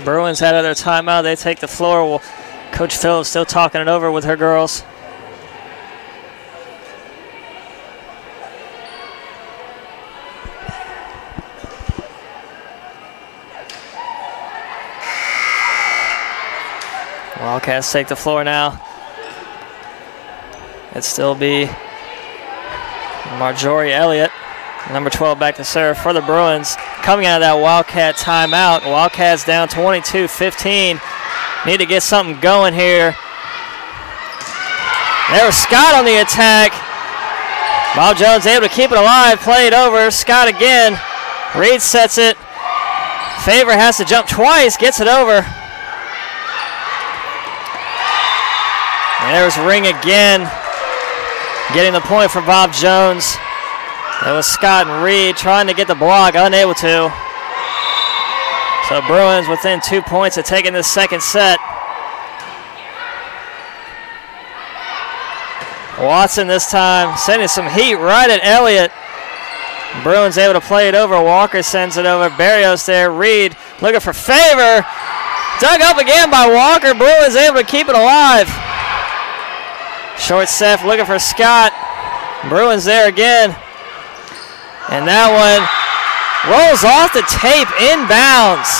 Bruins had their timeout. They take the floor. Well, Coach Phillips still talking it over with her girls. Wildcats take the floor now. It'd still be Marjorie Elliott, number 12, back to serve for the Bruins. Coming out of that Wildcat timeout, Wildcats down 22-15. Need to get something going here. There's Scott on the attack. Bob Jones able to keep it alive, play it over. Scott again. Reed sets it. Favor has to jump twice, gets it over. And there's Ring again, getting the point for Bob Jones. That was Scott and Reed trying to get the block, unable to. So Bruins within 2 points of taking this second set. Watson this time sending some heat right at Elliott. Bruins able to play it over. Walker sends it over. Barrios there. Reed looking for Favor. Dug up again by Walker. Bruins able to keep it alive. Short set looking for Scott. Bruins there again. And that one rolls off the tape, inbounds.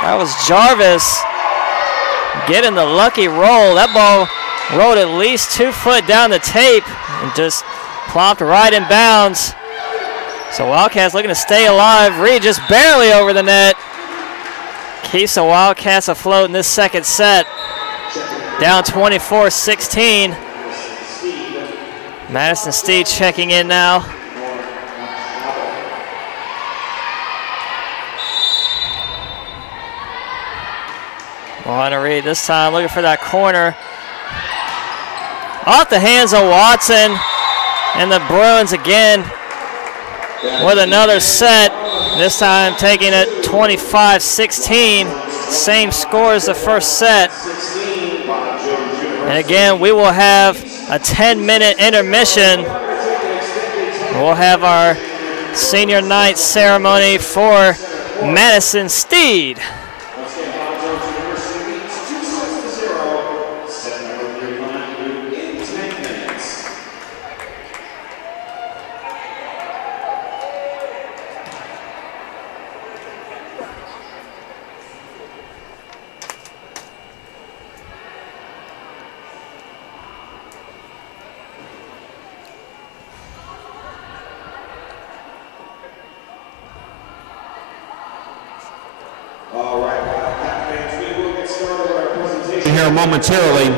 That was Jarvis getting the lucky roll. That ball rolled at least 2 foot down the tape and just plopped right in bounds. So Wildcats looking to stay alive. Reed just barely over the net. Keeps the Wildcats afloat in this second set. down 24-16. Madison Steed checking in now. Moana Reed this time looking for that corner. Off the hands of Watson. And the Bruins again with another set. This time taking it 25-16. Same score as the first set. And again, we will have a 10-minute intermission. We'll have our senior night ceremony for Madison Steed. Here momentarily.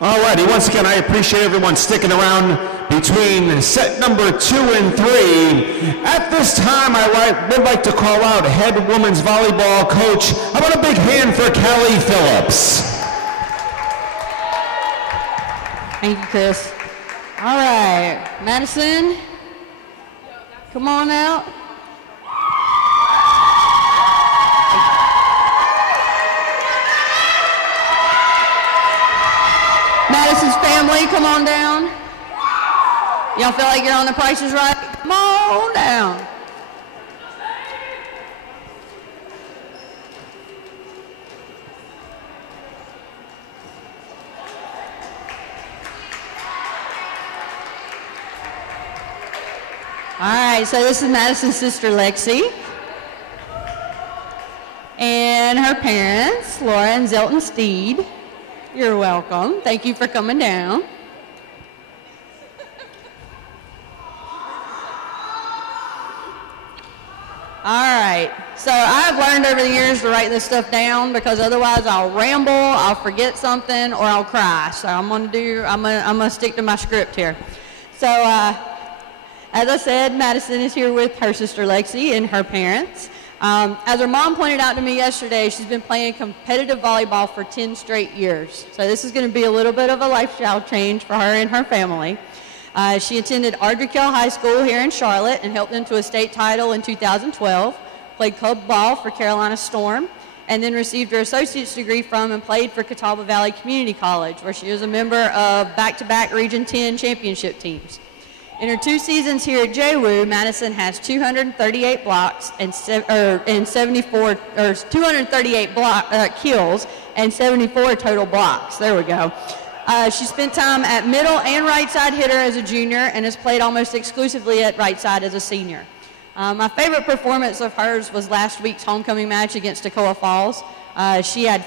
Alrighty, once again, I appreciate everyone sticking around between set number 2 and 3. At this time, I would like to call out head women's volleyball coach. How about a big hand for Callie Phillips? Thank you, Chris. All right, Madison, come on out. Madison's family, come on down. Y'all feel like you're on The Price is Right? Come on down. All right, so this is Madison's sister, Lexi. And her parents, Laura and Zelton Steed. You're welcome. Thank you for coming down. All right, so I've learned over the years to write this stuff down because otherwise I'll ramble, I'll forget something, or I'll cry. So I'm gonna stick to my script here. So as I said, Madison is here with her sister Lexi and her parents. As her mom pointed out to me yesterday, she's been playing competitive volleyball for 10 straight years. So this is going to be a little bit of a lifestyle change for her and her family. She attended Ardrey Kell High School here in Charlotte and helped them to a state title in 2012, played club ball for Carolina Storm, and then received her associate's degree from and played for Catawba Valley Community College, where she was a member of back-to-back Region 10 championship teams. In her 2 seasons here at JWU, Madison has 238 blocks and 238 kills and 74 total blocks. There we go. She spent time at middle and right side hitter as a junior and has played almost exclusively at right side as a senior. My favorite performance of hers was last week's homecoming match against Toccoa Falls. She had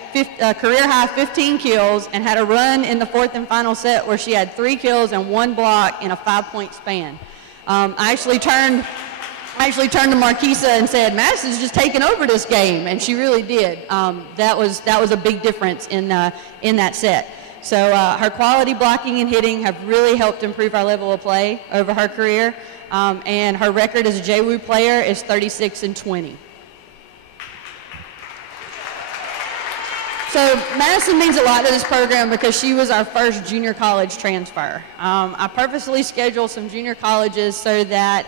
career-high 15 kills and had a run in the 4th and final set where she had 3 kills and 1 block in a 5-point span. I actually turned to Marquisa and said, Madison's just taking over this game, and she really did. That was a big difference in that set. So her quality blocking and hitting have really helped improve our level of play over her career, and her record as a JWU player is 36-20. So Madison means a lot to this program because she was our first junior college transfer. I purposely scheduled some junior colleges so that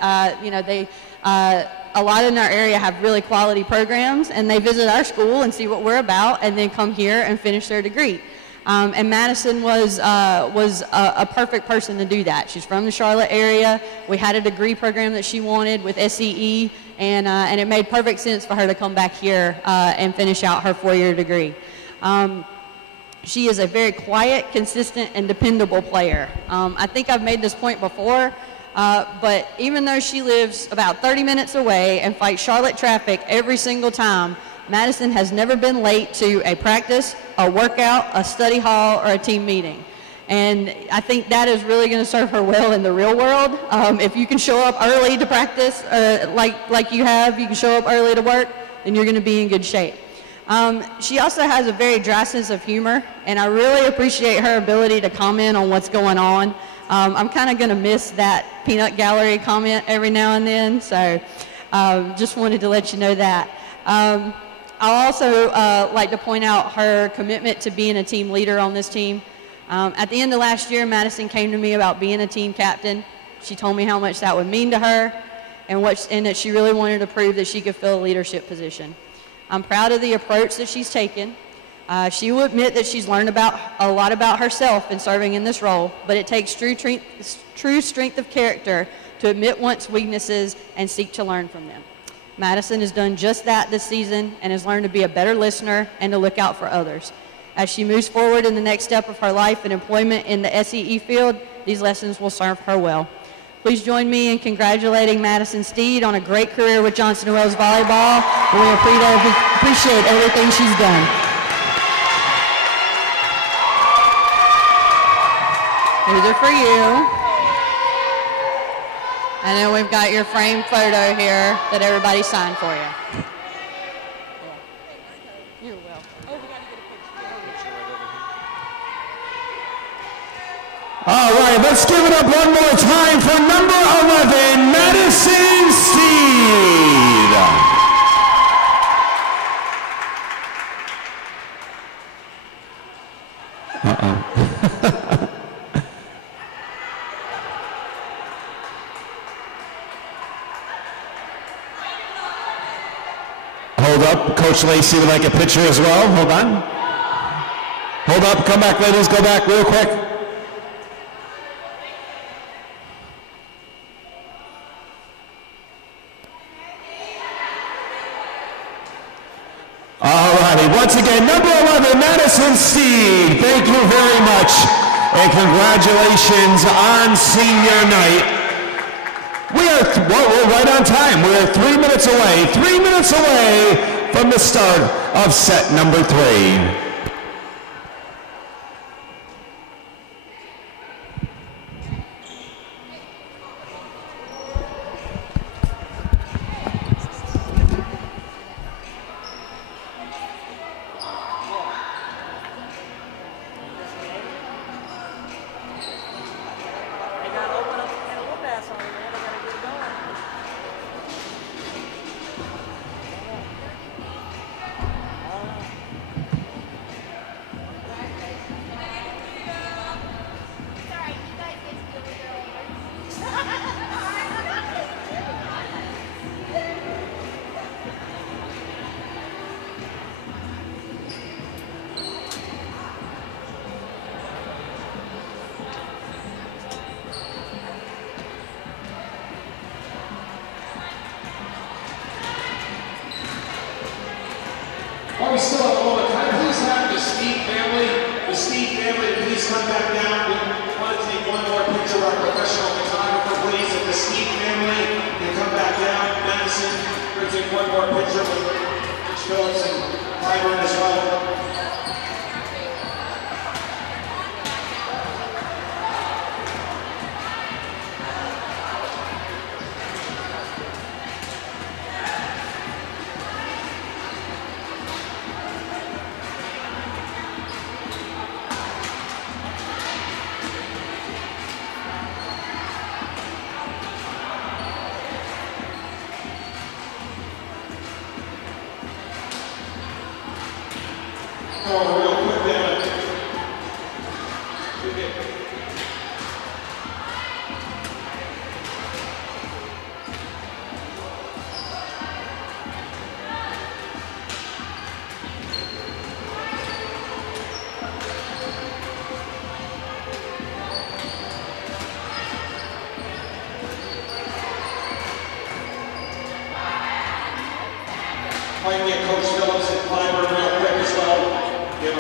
a lot in our area have really quality programs, and they visit our school and see what we're about, and then come here and finish their degree. And Madison was a perfect person to do that. She's from the Charlotte area. We had a degree program that she wanted with SCE, and it made perfect sense for her to come back here and finish out her 4-year degree. She is a very quiet, consistent, and dependable player. I think I've made this point before, but even though she lives about 30 minutes away and fights Charlotte traffic every single time, Madison has never been late to a practice, a workout, a study hall, or a team meeting. And I think that is really going to serve her well in the real world. If you can show up early to practice, like you can show up early to work, then you're going to be in good shape. She also has a very dry sense of humor, and I really appreciate her ability to comment on what's going on. I'm kind of going to miss that peanut gallery comment every now and then, so just wanted to let you know that. I'll also like to point out her commitment to being a team leader on this team. At the end of last year, Madison came to me about being a team captain. She told me how much that would mean to her and that she really wanted to prove that she could fill a leadership position. I'm proud of the approach that she's taken. She will admit that she's learned a lot about herself in serving in this role, but it takes true strength of character to admit one's weaknesses and seek to learn from them. Madison has done just that this season and has learned to be a better listener and to look out for others. As she moves forward in the next step of her life and employment in the SEE field, these lessons will serve her well. Please join me in congratulating Madison Steed on a great career with Johnson & Wales Volleyball. We appreciate everything she's done. These are for you. And then we've got your framed photo here that everybody signed for you. You're welcome. Oh, we got to get a picture. All right, let's give it up one more time for number 11, Madison Steed. Hold up, Coach Lacey would like a picture as well. Hold on. Hold up, come back, ladies, go back real quick. Once again, number 11, Madison Steed. Thank you very much, and congratulations on senior night. We're right on time. We're 3 minutes away. 3 minutes away from the start of set number 3. While we still have a moment, can I please have the Steed family, please come back down. We want to take one more picture of our professional photographer, please. If the Steed family can come back down, Madison, we're going to take one more picture with Rich Phillips and Clyburn as well. If I can get Coach Phillips and Clyburn real quick as well. Give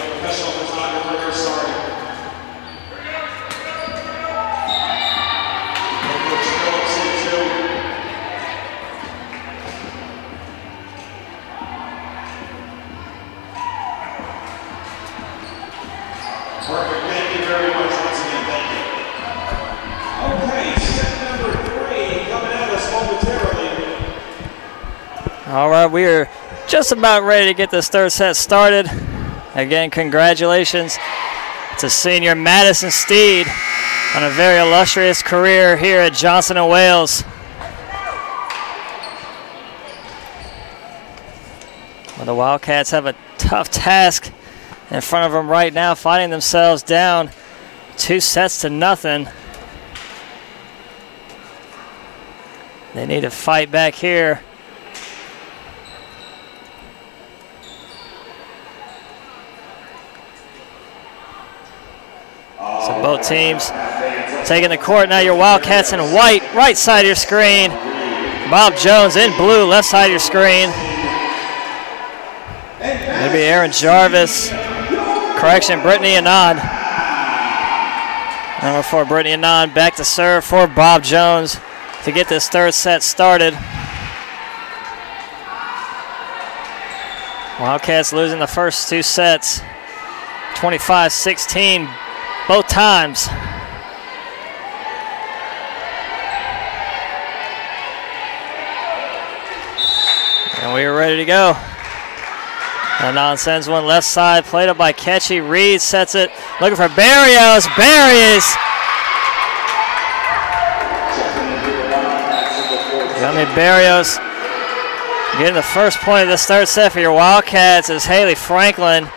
Perfect. Thank you very much once again. Thank you. Okay, set number 3 coming at us momentarily. All right, we are just about ready to get this third set started. Again, congratulations to senior Madison Steed on a very illustrious career here at Johnson & Wales. Well, the Wildcats have a tough task in front of them right now, finding themselves down 2-0. They need to fight back here. So both teams taking the court now. Your Wildcats in white, right side of your screen. Bob Jones in blue, left side of your screen. It'll be Aaron Jarvis. Correction, Brittany Anand. Number 4, Brittany Anand back to serve for Bob Jones to get this third set started. Wildcats losing the first 2 sets, 25-16 both times. And we are ready to go. Anand sends one left side, played up by Ketchy. Reed sets it, looking for Barrios. Barrios! Yami Barrios getting the first point of this third set for your Wildcats as Haley Franklin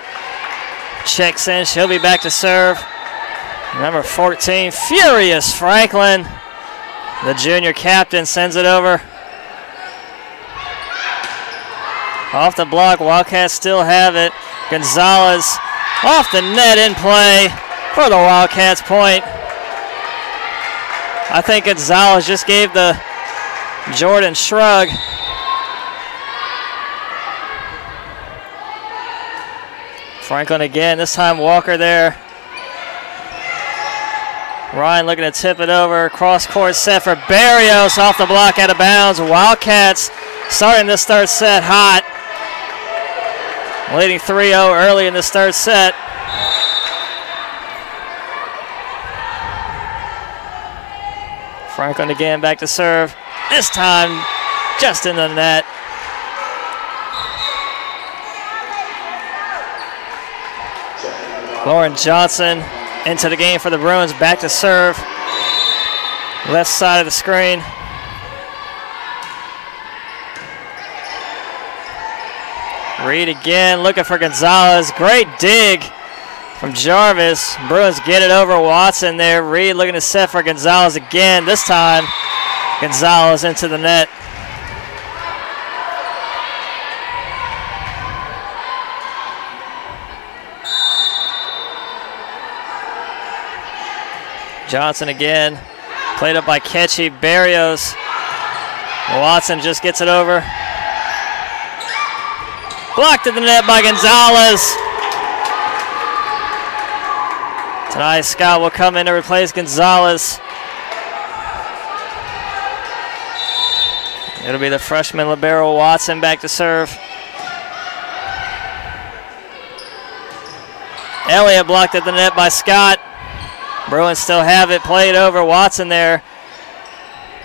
checks in. She'll be back to serve. Number 14, Furious Franklin. The junior captain sends it over. Off the block, Wildcats still have it. Gonzalez off the net in play for the Wildcats point. I think Gonzalez just gave the Jordan shrug. Franklin again, this time Walker there. Ryan looking to tip it over. Cross court set for Barrios, off the block, out of bounds. Wildcats starting this third set hot. Leading 3-0 early in this third set. Franklin again back to serve. This time just in the net. Lauren Johnson into the game for the Bruins, back to serve. Left side of the screen. Reed again, looking for Gonzalez. Great dig from Jarvis. Bruins get it over Watson there. Reed looking to set for Gonzalez again. This time, Gonzalez into the net. Johnson again, played up by Ketchy. Barrios. Watson just gets it over. Blocked at the net by Gonzalez. Tonight, Scott will come in to replace Gonzalez. It'll be the freshman libero Watson back to serve. Elliott blocked at the net by Scott. Bruins still have it, played over. Watson there.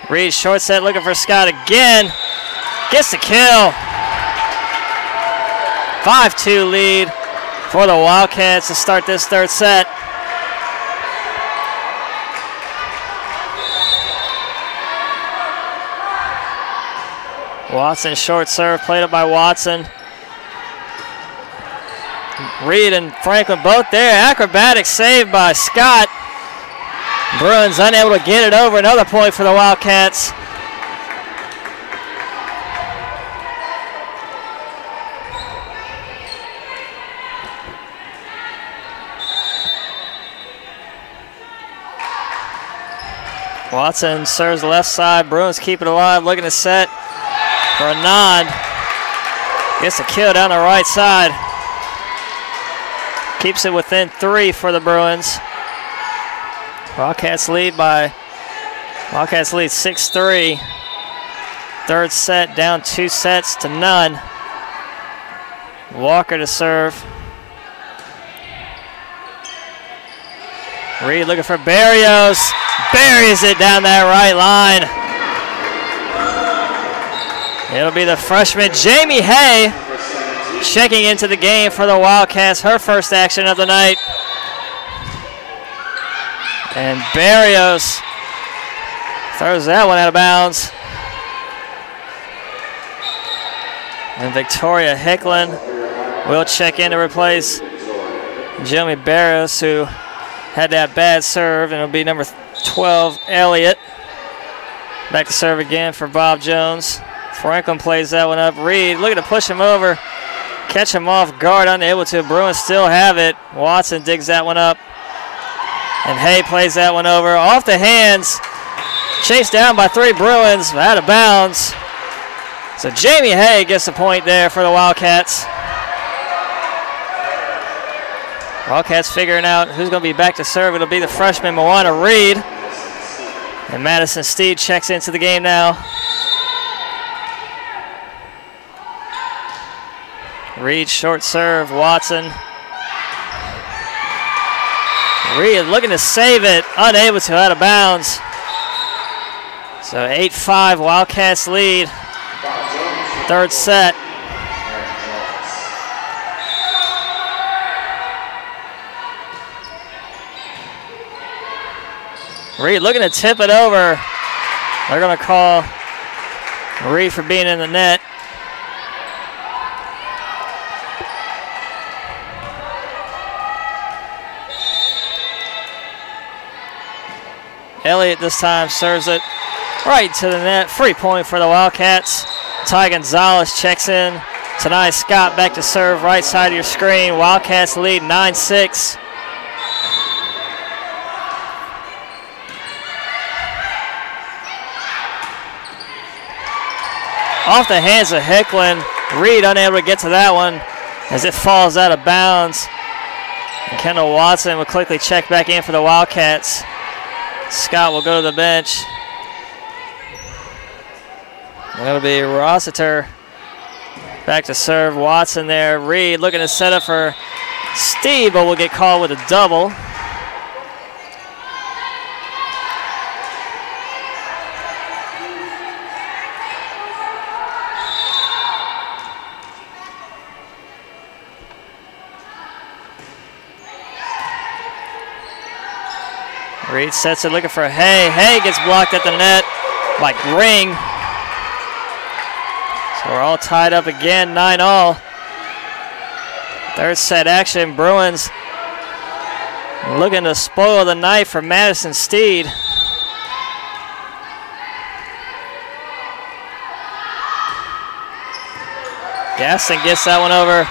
Reed short set looking for Scott again. Gets the kill. 5-2 lead for the Wildcats to start this third set. Watson short serve, played up by Watson. Reed and Franklin both there. Acrobatic save by Scott. Bruins unable to get it over. Another point for the Wildcats. Watson serves the left side. Bruins keep it alive, looking to set for Anand. Gets a kill down the right side. Keeps it within 3 for the Bruins. Wildcats lead 6-3. Third set down 2-0. Walker to serve. Reed looking for Barrios. Buries it down that right line. It'll be the freshman Jamie Hay checking into the game for the Wildcats, her first action of the night. And Barrios throws that one out of bounds. And Victoria Hicklin will check in to replace Jeremy Barrios, who had that bad serve, and it'll be number 12, Elliott. Back to serve again for Bob Jones. Franklin plays that one up. Reed looking to push him over, catch him off guard, unable to. Bruins still have it. Watson digs that one up. And Hay plays that one over. Off the hands. Chased down by 3 Bruins, out of bounds. So Jamie Hay gets the point there for the Wildcats. Wildcats figuring out who's going to be back to serve. It'll be the freshman Moana Reed. And Madison Steed checks into the game now. Reed short serve, Watson. Reed looking to save it, unable to, out of bounds. So 8-5, Wildcats lead. Third set. Reed looking to tip it over. They're going to call Reed for being in the net. Elliott this time serves it right to the net. Free point for the Wildcats. Ty Gonzalez checks in. Tanai Scott back to serve right side of your screen. Wildcats lead 9-6. Off the hands of Hicklin. Reed unable to get to that one as it falls out of bounds. And Kendall Watson will quickly check back in for the Wildcats. Scott will go to the bench. And it'll be Rossiter back to serve. Watson there. Reed looking to set up for Steve, but will get called with a double. Reed sets it looking for Hay. Hay gets blocked at the net by Ring. So we're all tied up again, 9-all. Third set action. Bruins looking to spoil the night for Madison Steed. Gaston gets that one over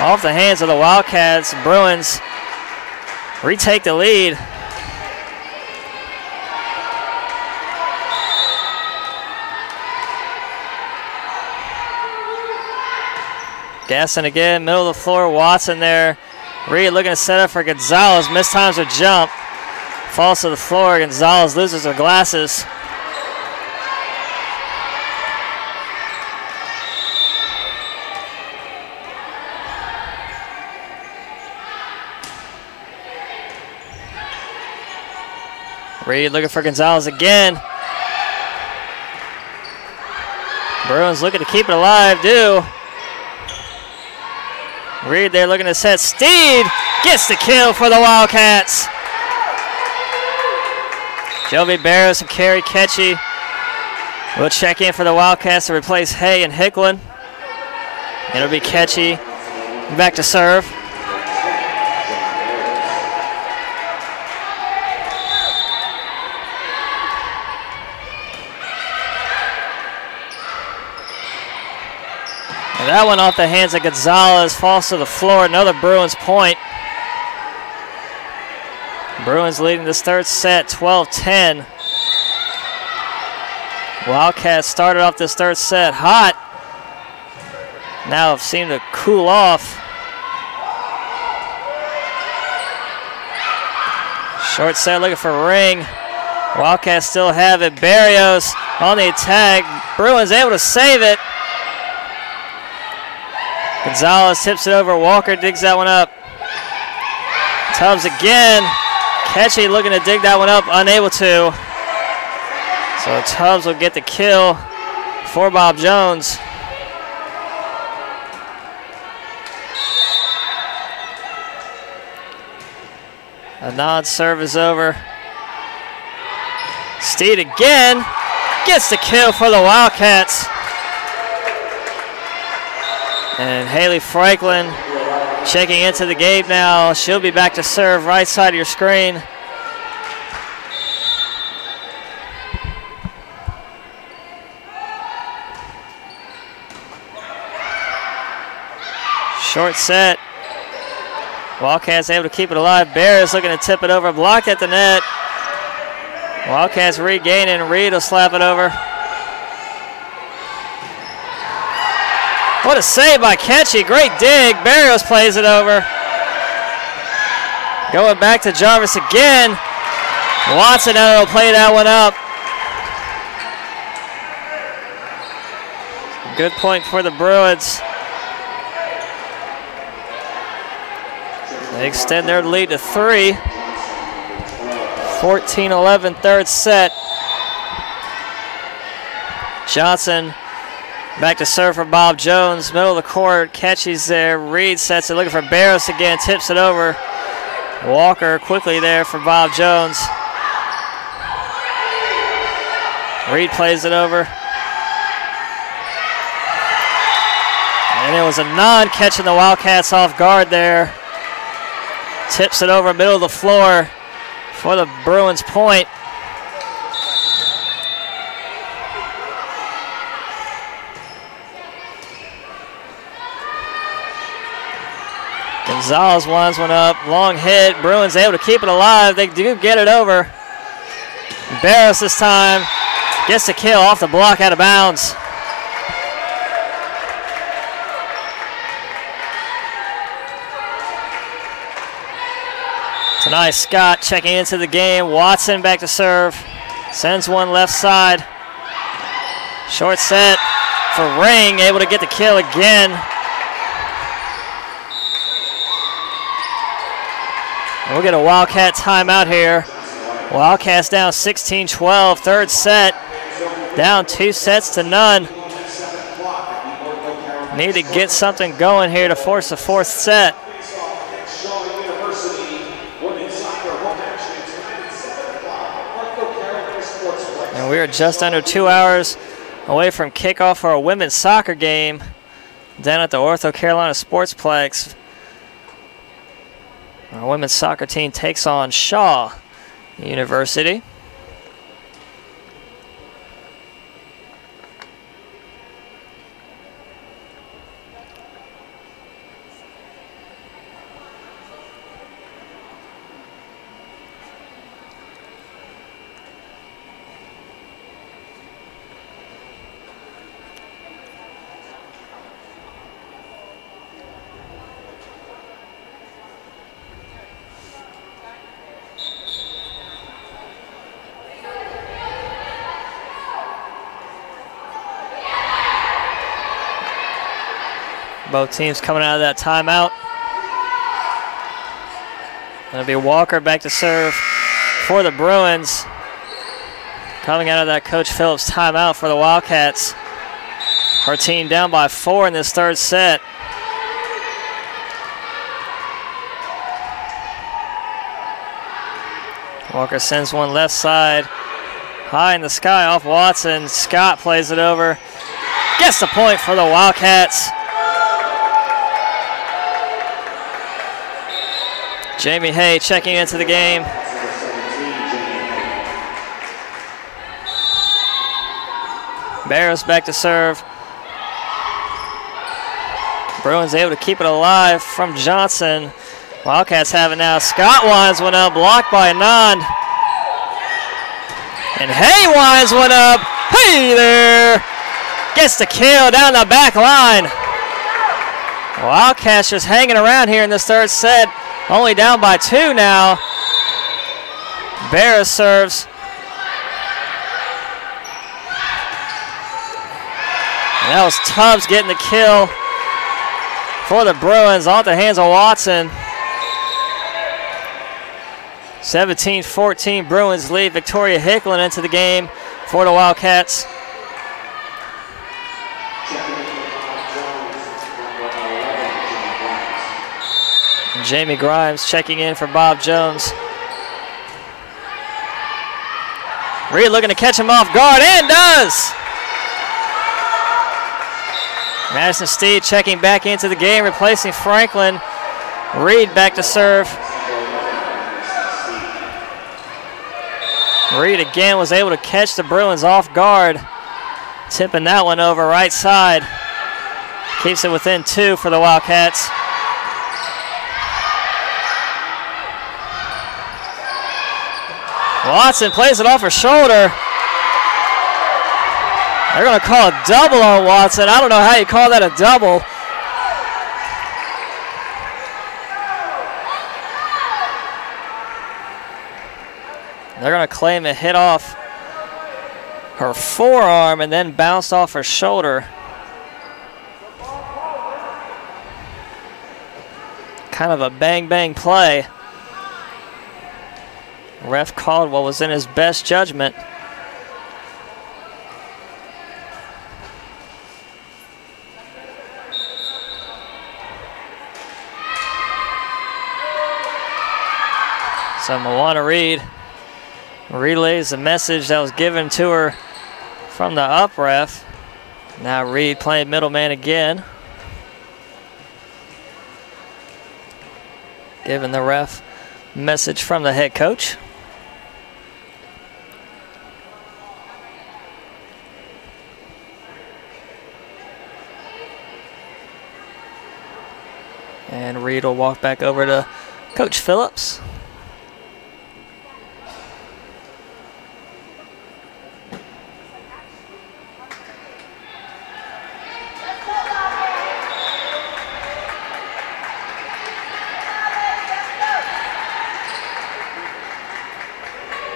off the hands of the Wildcats. Bruins retake the lead. Gaston again, middle of the floor. Watson there. Reed looking to set up for Gonzalez. Mistimes a jump. Falls to the floor. Gonzalez loses her glasses. Reed looking for Gonzalez again. Bruins looking to keep it alive, do. Reed there looking to set. Steed gets the kill for the Wildcats. Jovi Barrios and Carrie Ketchy will check in for the Wildcats to replace Hay and Hicklin. It'll be Ketchy back to serve. And that one off the hands of Gonzalez, falls to the floor. Another Bruins point. Bruins leading this third set, 12-10. Wildcats started off this third set hot. Now have seemed to cool off. Short set looking for Ring. Wildcats still have it. Barrios on the attack. Bruins able to save it. Gonzalez tips it over. Walker digs that one up. Tubbs again. Ketchy looking to dig that one up, unable to. So Tubbs will get the kill for Bob Jones. A non-serve is over. Steed again gets the kill for the Wildcats. And Haley Franklin checking into the game now. She'll be back to serve right side of your screen. Short set. Wildcats able to keep it alive. Barris looking to tip it over, blocked at the net. Wildcats regaining. Reed will slap it over. What a save by Ketchy. Great dig. Barrios plays it over. Going back to Jarvis again. Watson will play that one up. Good point for the Bruins. They extend their lead to 3. 14-11, third set. Johnson back to serve for Bob Jones. Middle of the court, Ketchy's there. Reed sets it, looking for Barros again, tips it over. Walker quickly there for Bob Jones. Reed plays it over. And it was a non-catching the Wildcats off guard there. Tips it over middle of the floor for the Bruins point. Gonzalez winds one up. Long hit. Bruins able to keep it alive. They do get it over. Barros this time gets the kill off the block out of bounds. Tonight, Scott checking into the game. Watson back to serve. Sends one left side. Short set for Ring, able to get the kill again. And we'll get a Wildcat timeout here. Wildcats down 16-12, third set. Down 2 sets to none. Need to get something going here to force the fourth set. And we are just under 2 hours away from kickoff for a women's soccer game down at the Ortho Carolina Sportsplex. Our women's soccer team takes on Shaw University. Both teams coming out of that timeout. It'll be Walker back to serve for the Bruins. Coming out of that Coach Phillips timeout for the Wildcats. Our team down by 4 in this third set. Walker sends one left side. High in the sky off Watson. Scott plays it over. Gets the point for the Wildcats. Jamie Hay checking into the game. Barros back to serve. Bruins able to keep it alive from Johnson. Wildcats have it now. Scott winds one up, blocked by Anand. And Hay winds one up. Hey there! Gets the kill down the back line. Wildcats just hanging around here in this third set. Only down by 2 now. Barris serves. And that was Tubbs getting the kill for the Bruins off the hands of Watson. 17-14 Bruins lead. Victoria Hicklin into the game for the Wildcats. And Jamie Grimes checking in for Bob Jones. Reed looking to catch him off guard, and does! Madison Steed checking back into the game, replacing Franklin. Reed back to serve. Reed again was able to catch the Bruins off guard, tipping that one over right side. Keeps it within 2 for the Wildcats. Watson plays it off her shoulder. They're going to call a double on Watson. I don't know how you call that a double. They're going to claim it hit off her forearm and then bounced off her shoulder. Kind of a bang-bang play. Ref called what was in his best judgment. So Moana Reed relays the message that was given to her from the up ref. Now Reed playing middleman again. Giving the ref message from the head coach. And Reed will walk back over to Coach Phillips.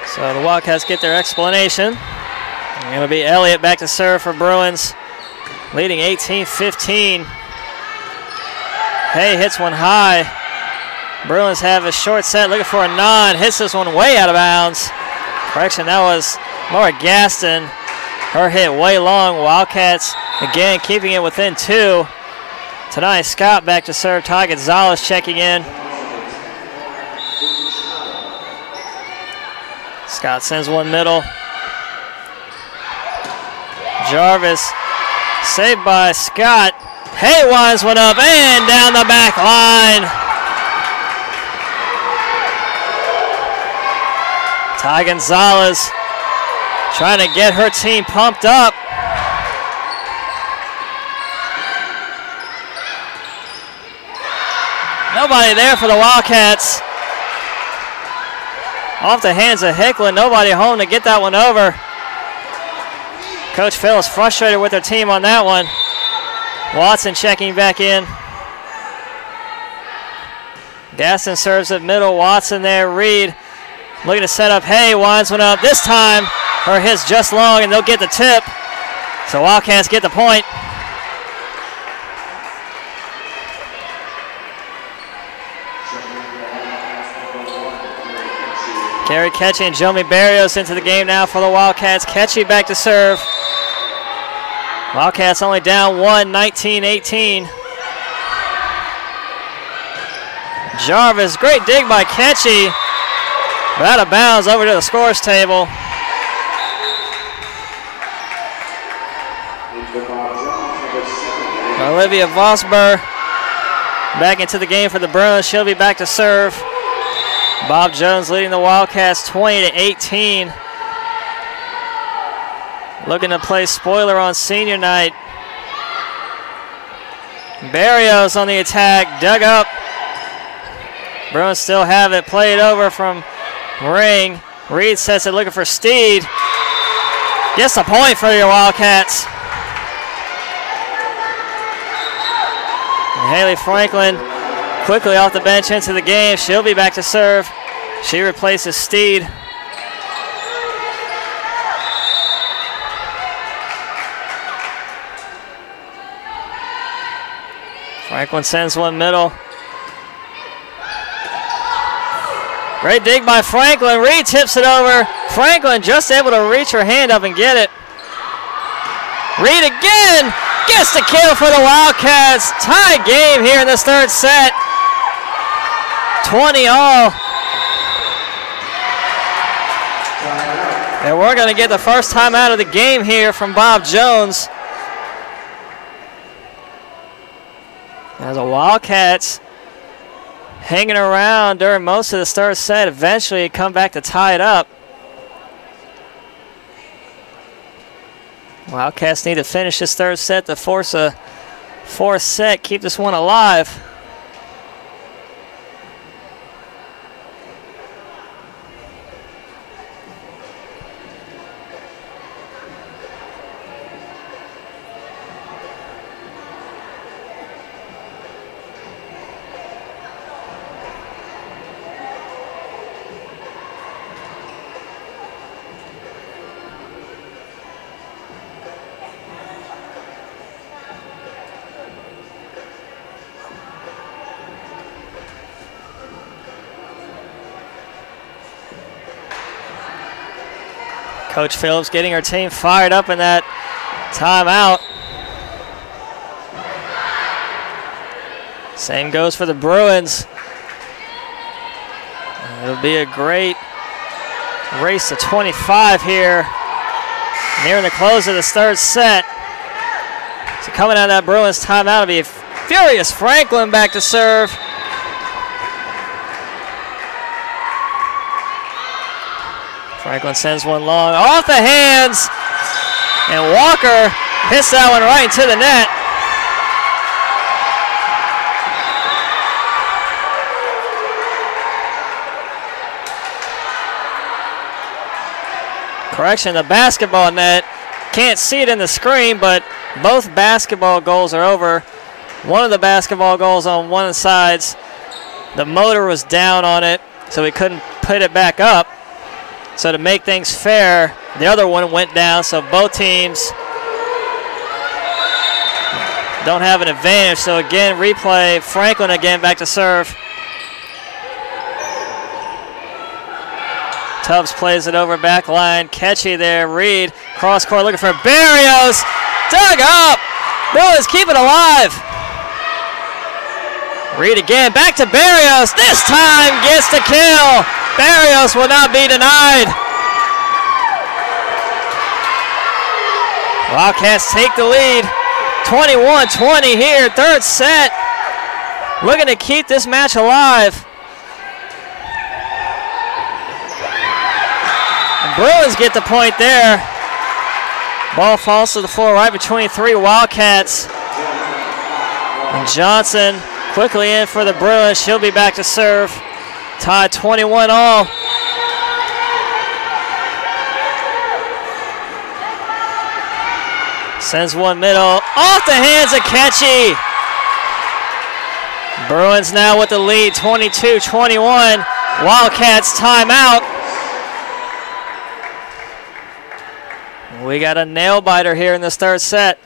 So the Wildcats get their explanation. It'll be Elliott back to serve for Bruins, leading 18-15. Hay hits one high. Bruins have a short set, looking for a non. Hits this one way out of bounds. Correction, that was Laura Gaston. Her hit way long. Wildcats again keeping it within 2. Tonight Scott back to serve. Ty Gonzalez checking in. Scott sends one middle. Jarvis saved by Scott. Hay winds one up and down the back line. Ty Gonzalez trying to get her team pumped up. Nobody there for the Wildcats. Off the hands of Hicklin. Nobody home to get that one over. Coach Phil is frustrated with their team on that one. Watson checking back in. Gaston serves it middle. Watson there. Reed looking to set up Hay. Winds one up. This time her hit's just long and they'll get the tip. So Wildcats get the point. Carrie Ketchy and Jomi Barrios into the game now for the Wildcats. Ketchy back to serve. Wildcats only down 1, 19-18. Jarvis, great dig by Ketchy. But out of bounds over to the scores table. Olivia Vosber back into the game for the Bruins. She'll be back to serve. Bob Jones leading the Wildcats 20-18. Looking to play spoiler on senior night. Barrios on the attack, dug up. Bruins still have it, played over from Ring. Reed sets it, looking for Steed. Gets the point for your Wildcats. And Haley Franklin quickly off the bench into the game. She'll be back to serve. She replaces Steed. Franklin sends one middle. Great dig by Franklin. Reed tips it over. Franklin just able to reach her hand up and get it. Reed again gets the kill for the Wildcats. Tie game here in this third set. 20 all. And we're going to get the first time out of the game here from Bob Jones. As the Wildcats hanging around during most of the third set, eventually come back to tie it up. Wildcats need to finish this third set to force a fourth set, keep this one alive. Coach Phillips getting her team fired up in that timeout. Same goes for the Bruins. It'll be a great race to 25 here, nearing the close of this third set. So coming out of that Bruins timeout, it'll be a furious Franklin back to serve. Franklin sends one long off the hands, and Walker hits that one right into the net. Correction, the basketball net. Can't see it in the screen, but both basketball goals are over. One of the basketball goals on one of the sides, the motor was down on it, so we couldn't put it back up. So to make things fair, the other one went down, so both teams don't have an advantage. So again, replay, Franklin again back to serve. Tubbs plays it over back line. Catchy there, Reed. Cross court looking for Barrios. Dug up. Bruins keep it alive. Reed again, back to Barrios. This time gets the kill. Barrios will not be denied. Wildcats take the lead. 21-20 here, third set. Looking to keep this match alive. And Bruins get the point there. Ball falls to the floor right between three Wildcats. And Johnson quickly in for the Bruins. She'll be back to serve. Tied 21 all. Sends one middle. Off the hands of Ketchy. Bruins now with the lead, 22-21. Wildcats timeout. We got a nail biter here in this third set.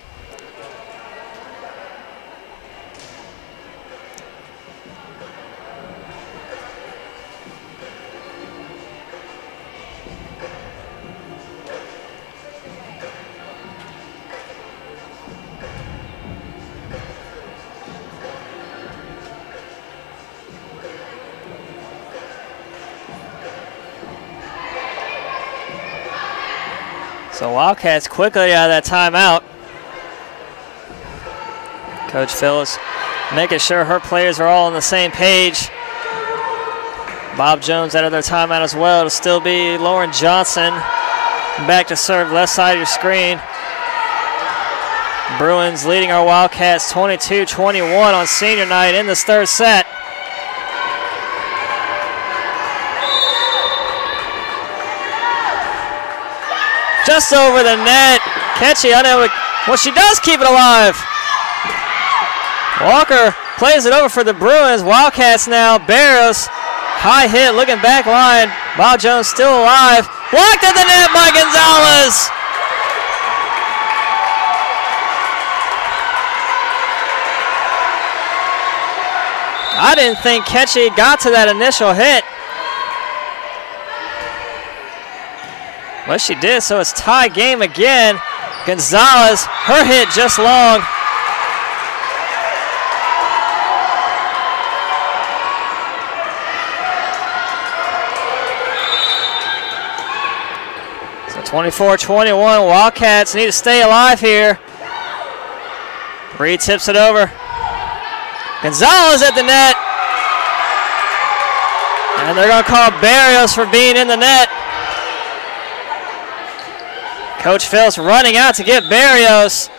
So Wildcats quickly out of that timeout. Coach Phillips making sure her players are all on the same page. Bob Jones out of their timeout as well. It'll still be Lauren Johnson back to serve left side of your screen. Bruins leading our Wildcats 22-21 on senior night in this third set. Just over the net. Ketchy unable to, well, she does keep it alive. Walker plays it over for the Bruins. Wildcats now. Barrios, high hit, looking back line. Bob Jones still alive. Blocked at the net by Gonzalez. I didn't think Ketchy got to that initial hit. Well, she did, so it's tie game again. Gonzalez, her hit just long. So 24-21, Wildcats need to stay alive here. Reed tips it over. Gonzalez at the net. And they're going to call Barrios for being in the net. Coach Phillips running out to get Barrios,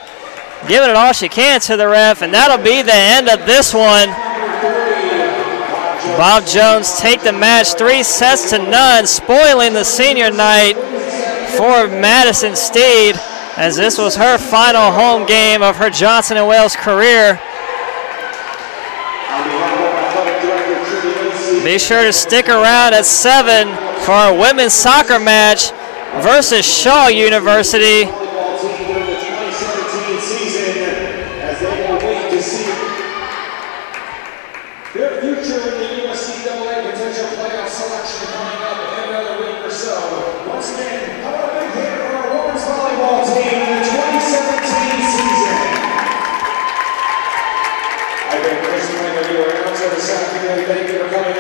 giving it all she can to the ref, and that'll be the end of this one. Bob Jones take the match 3-0, spoiling the senior night for Madison Steed, as this was her final home game of her Johnson & Wales career. Be sure to stick around at 7 for our women's soccer match versus Shaw University. Their future in the USCAA potential playoff selection coming up in another week or so. Once again, how about a big hand for our women's volleyball team in the 2017 season? I've been Chris Wayne, your announcer this afternoon. Thank you for coming out.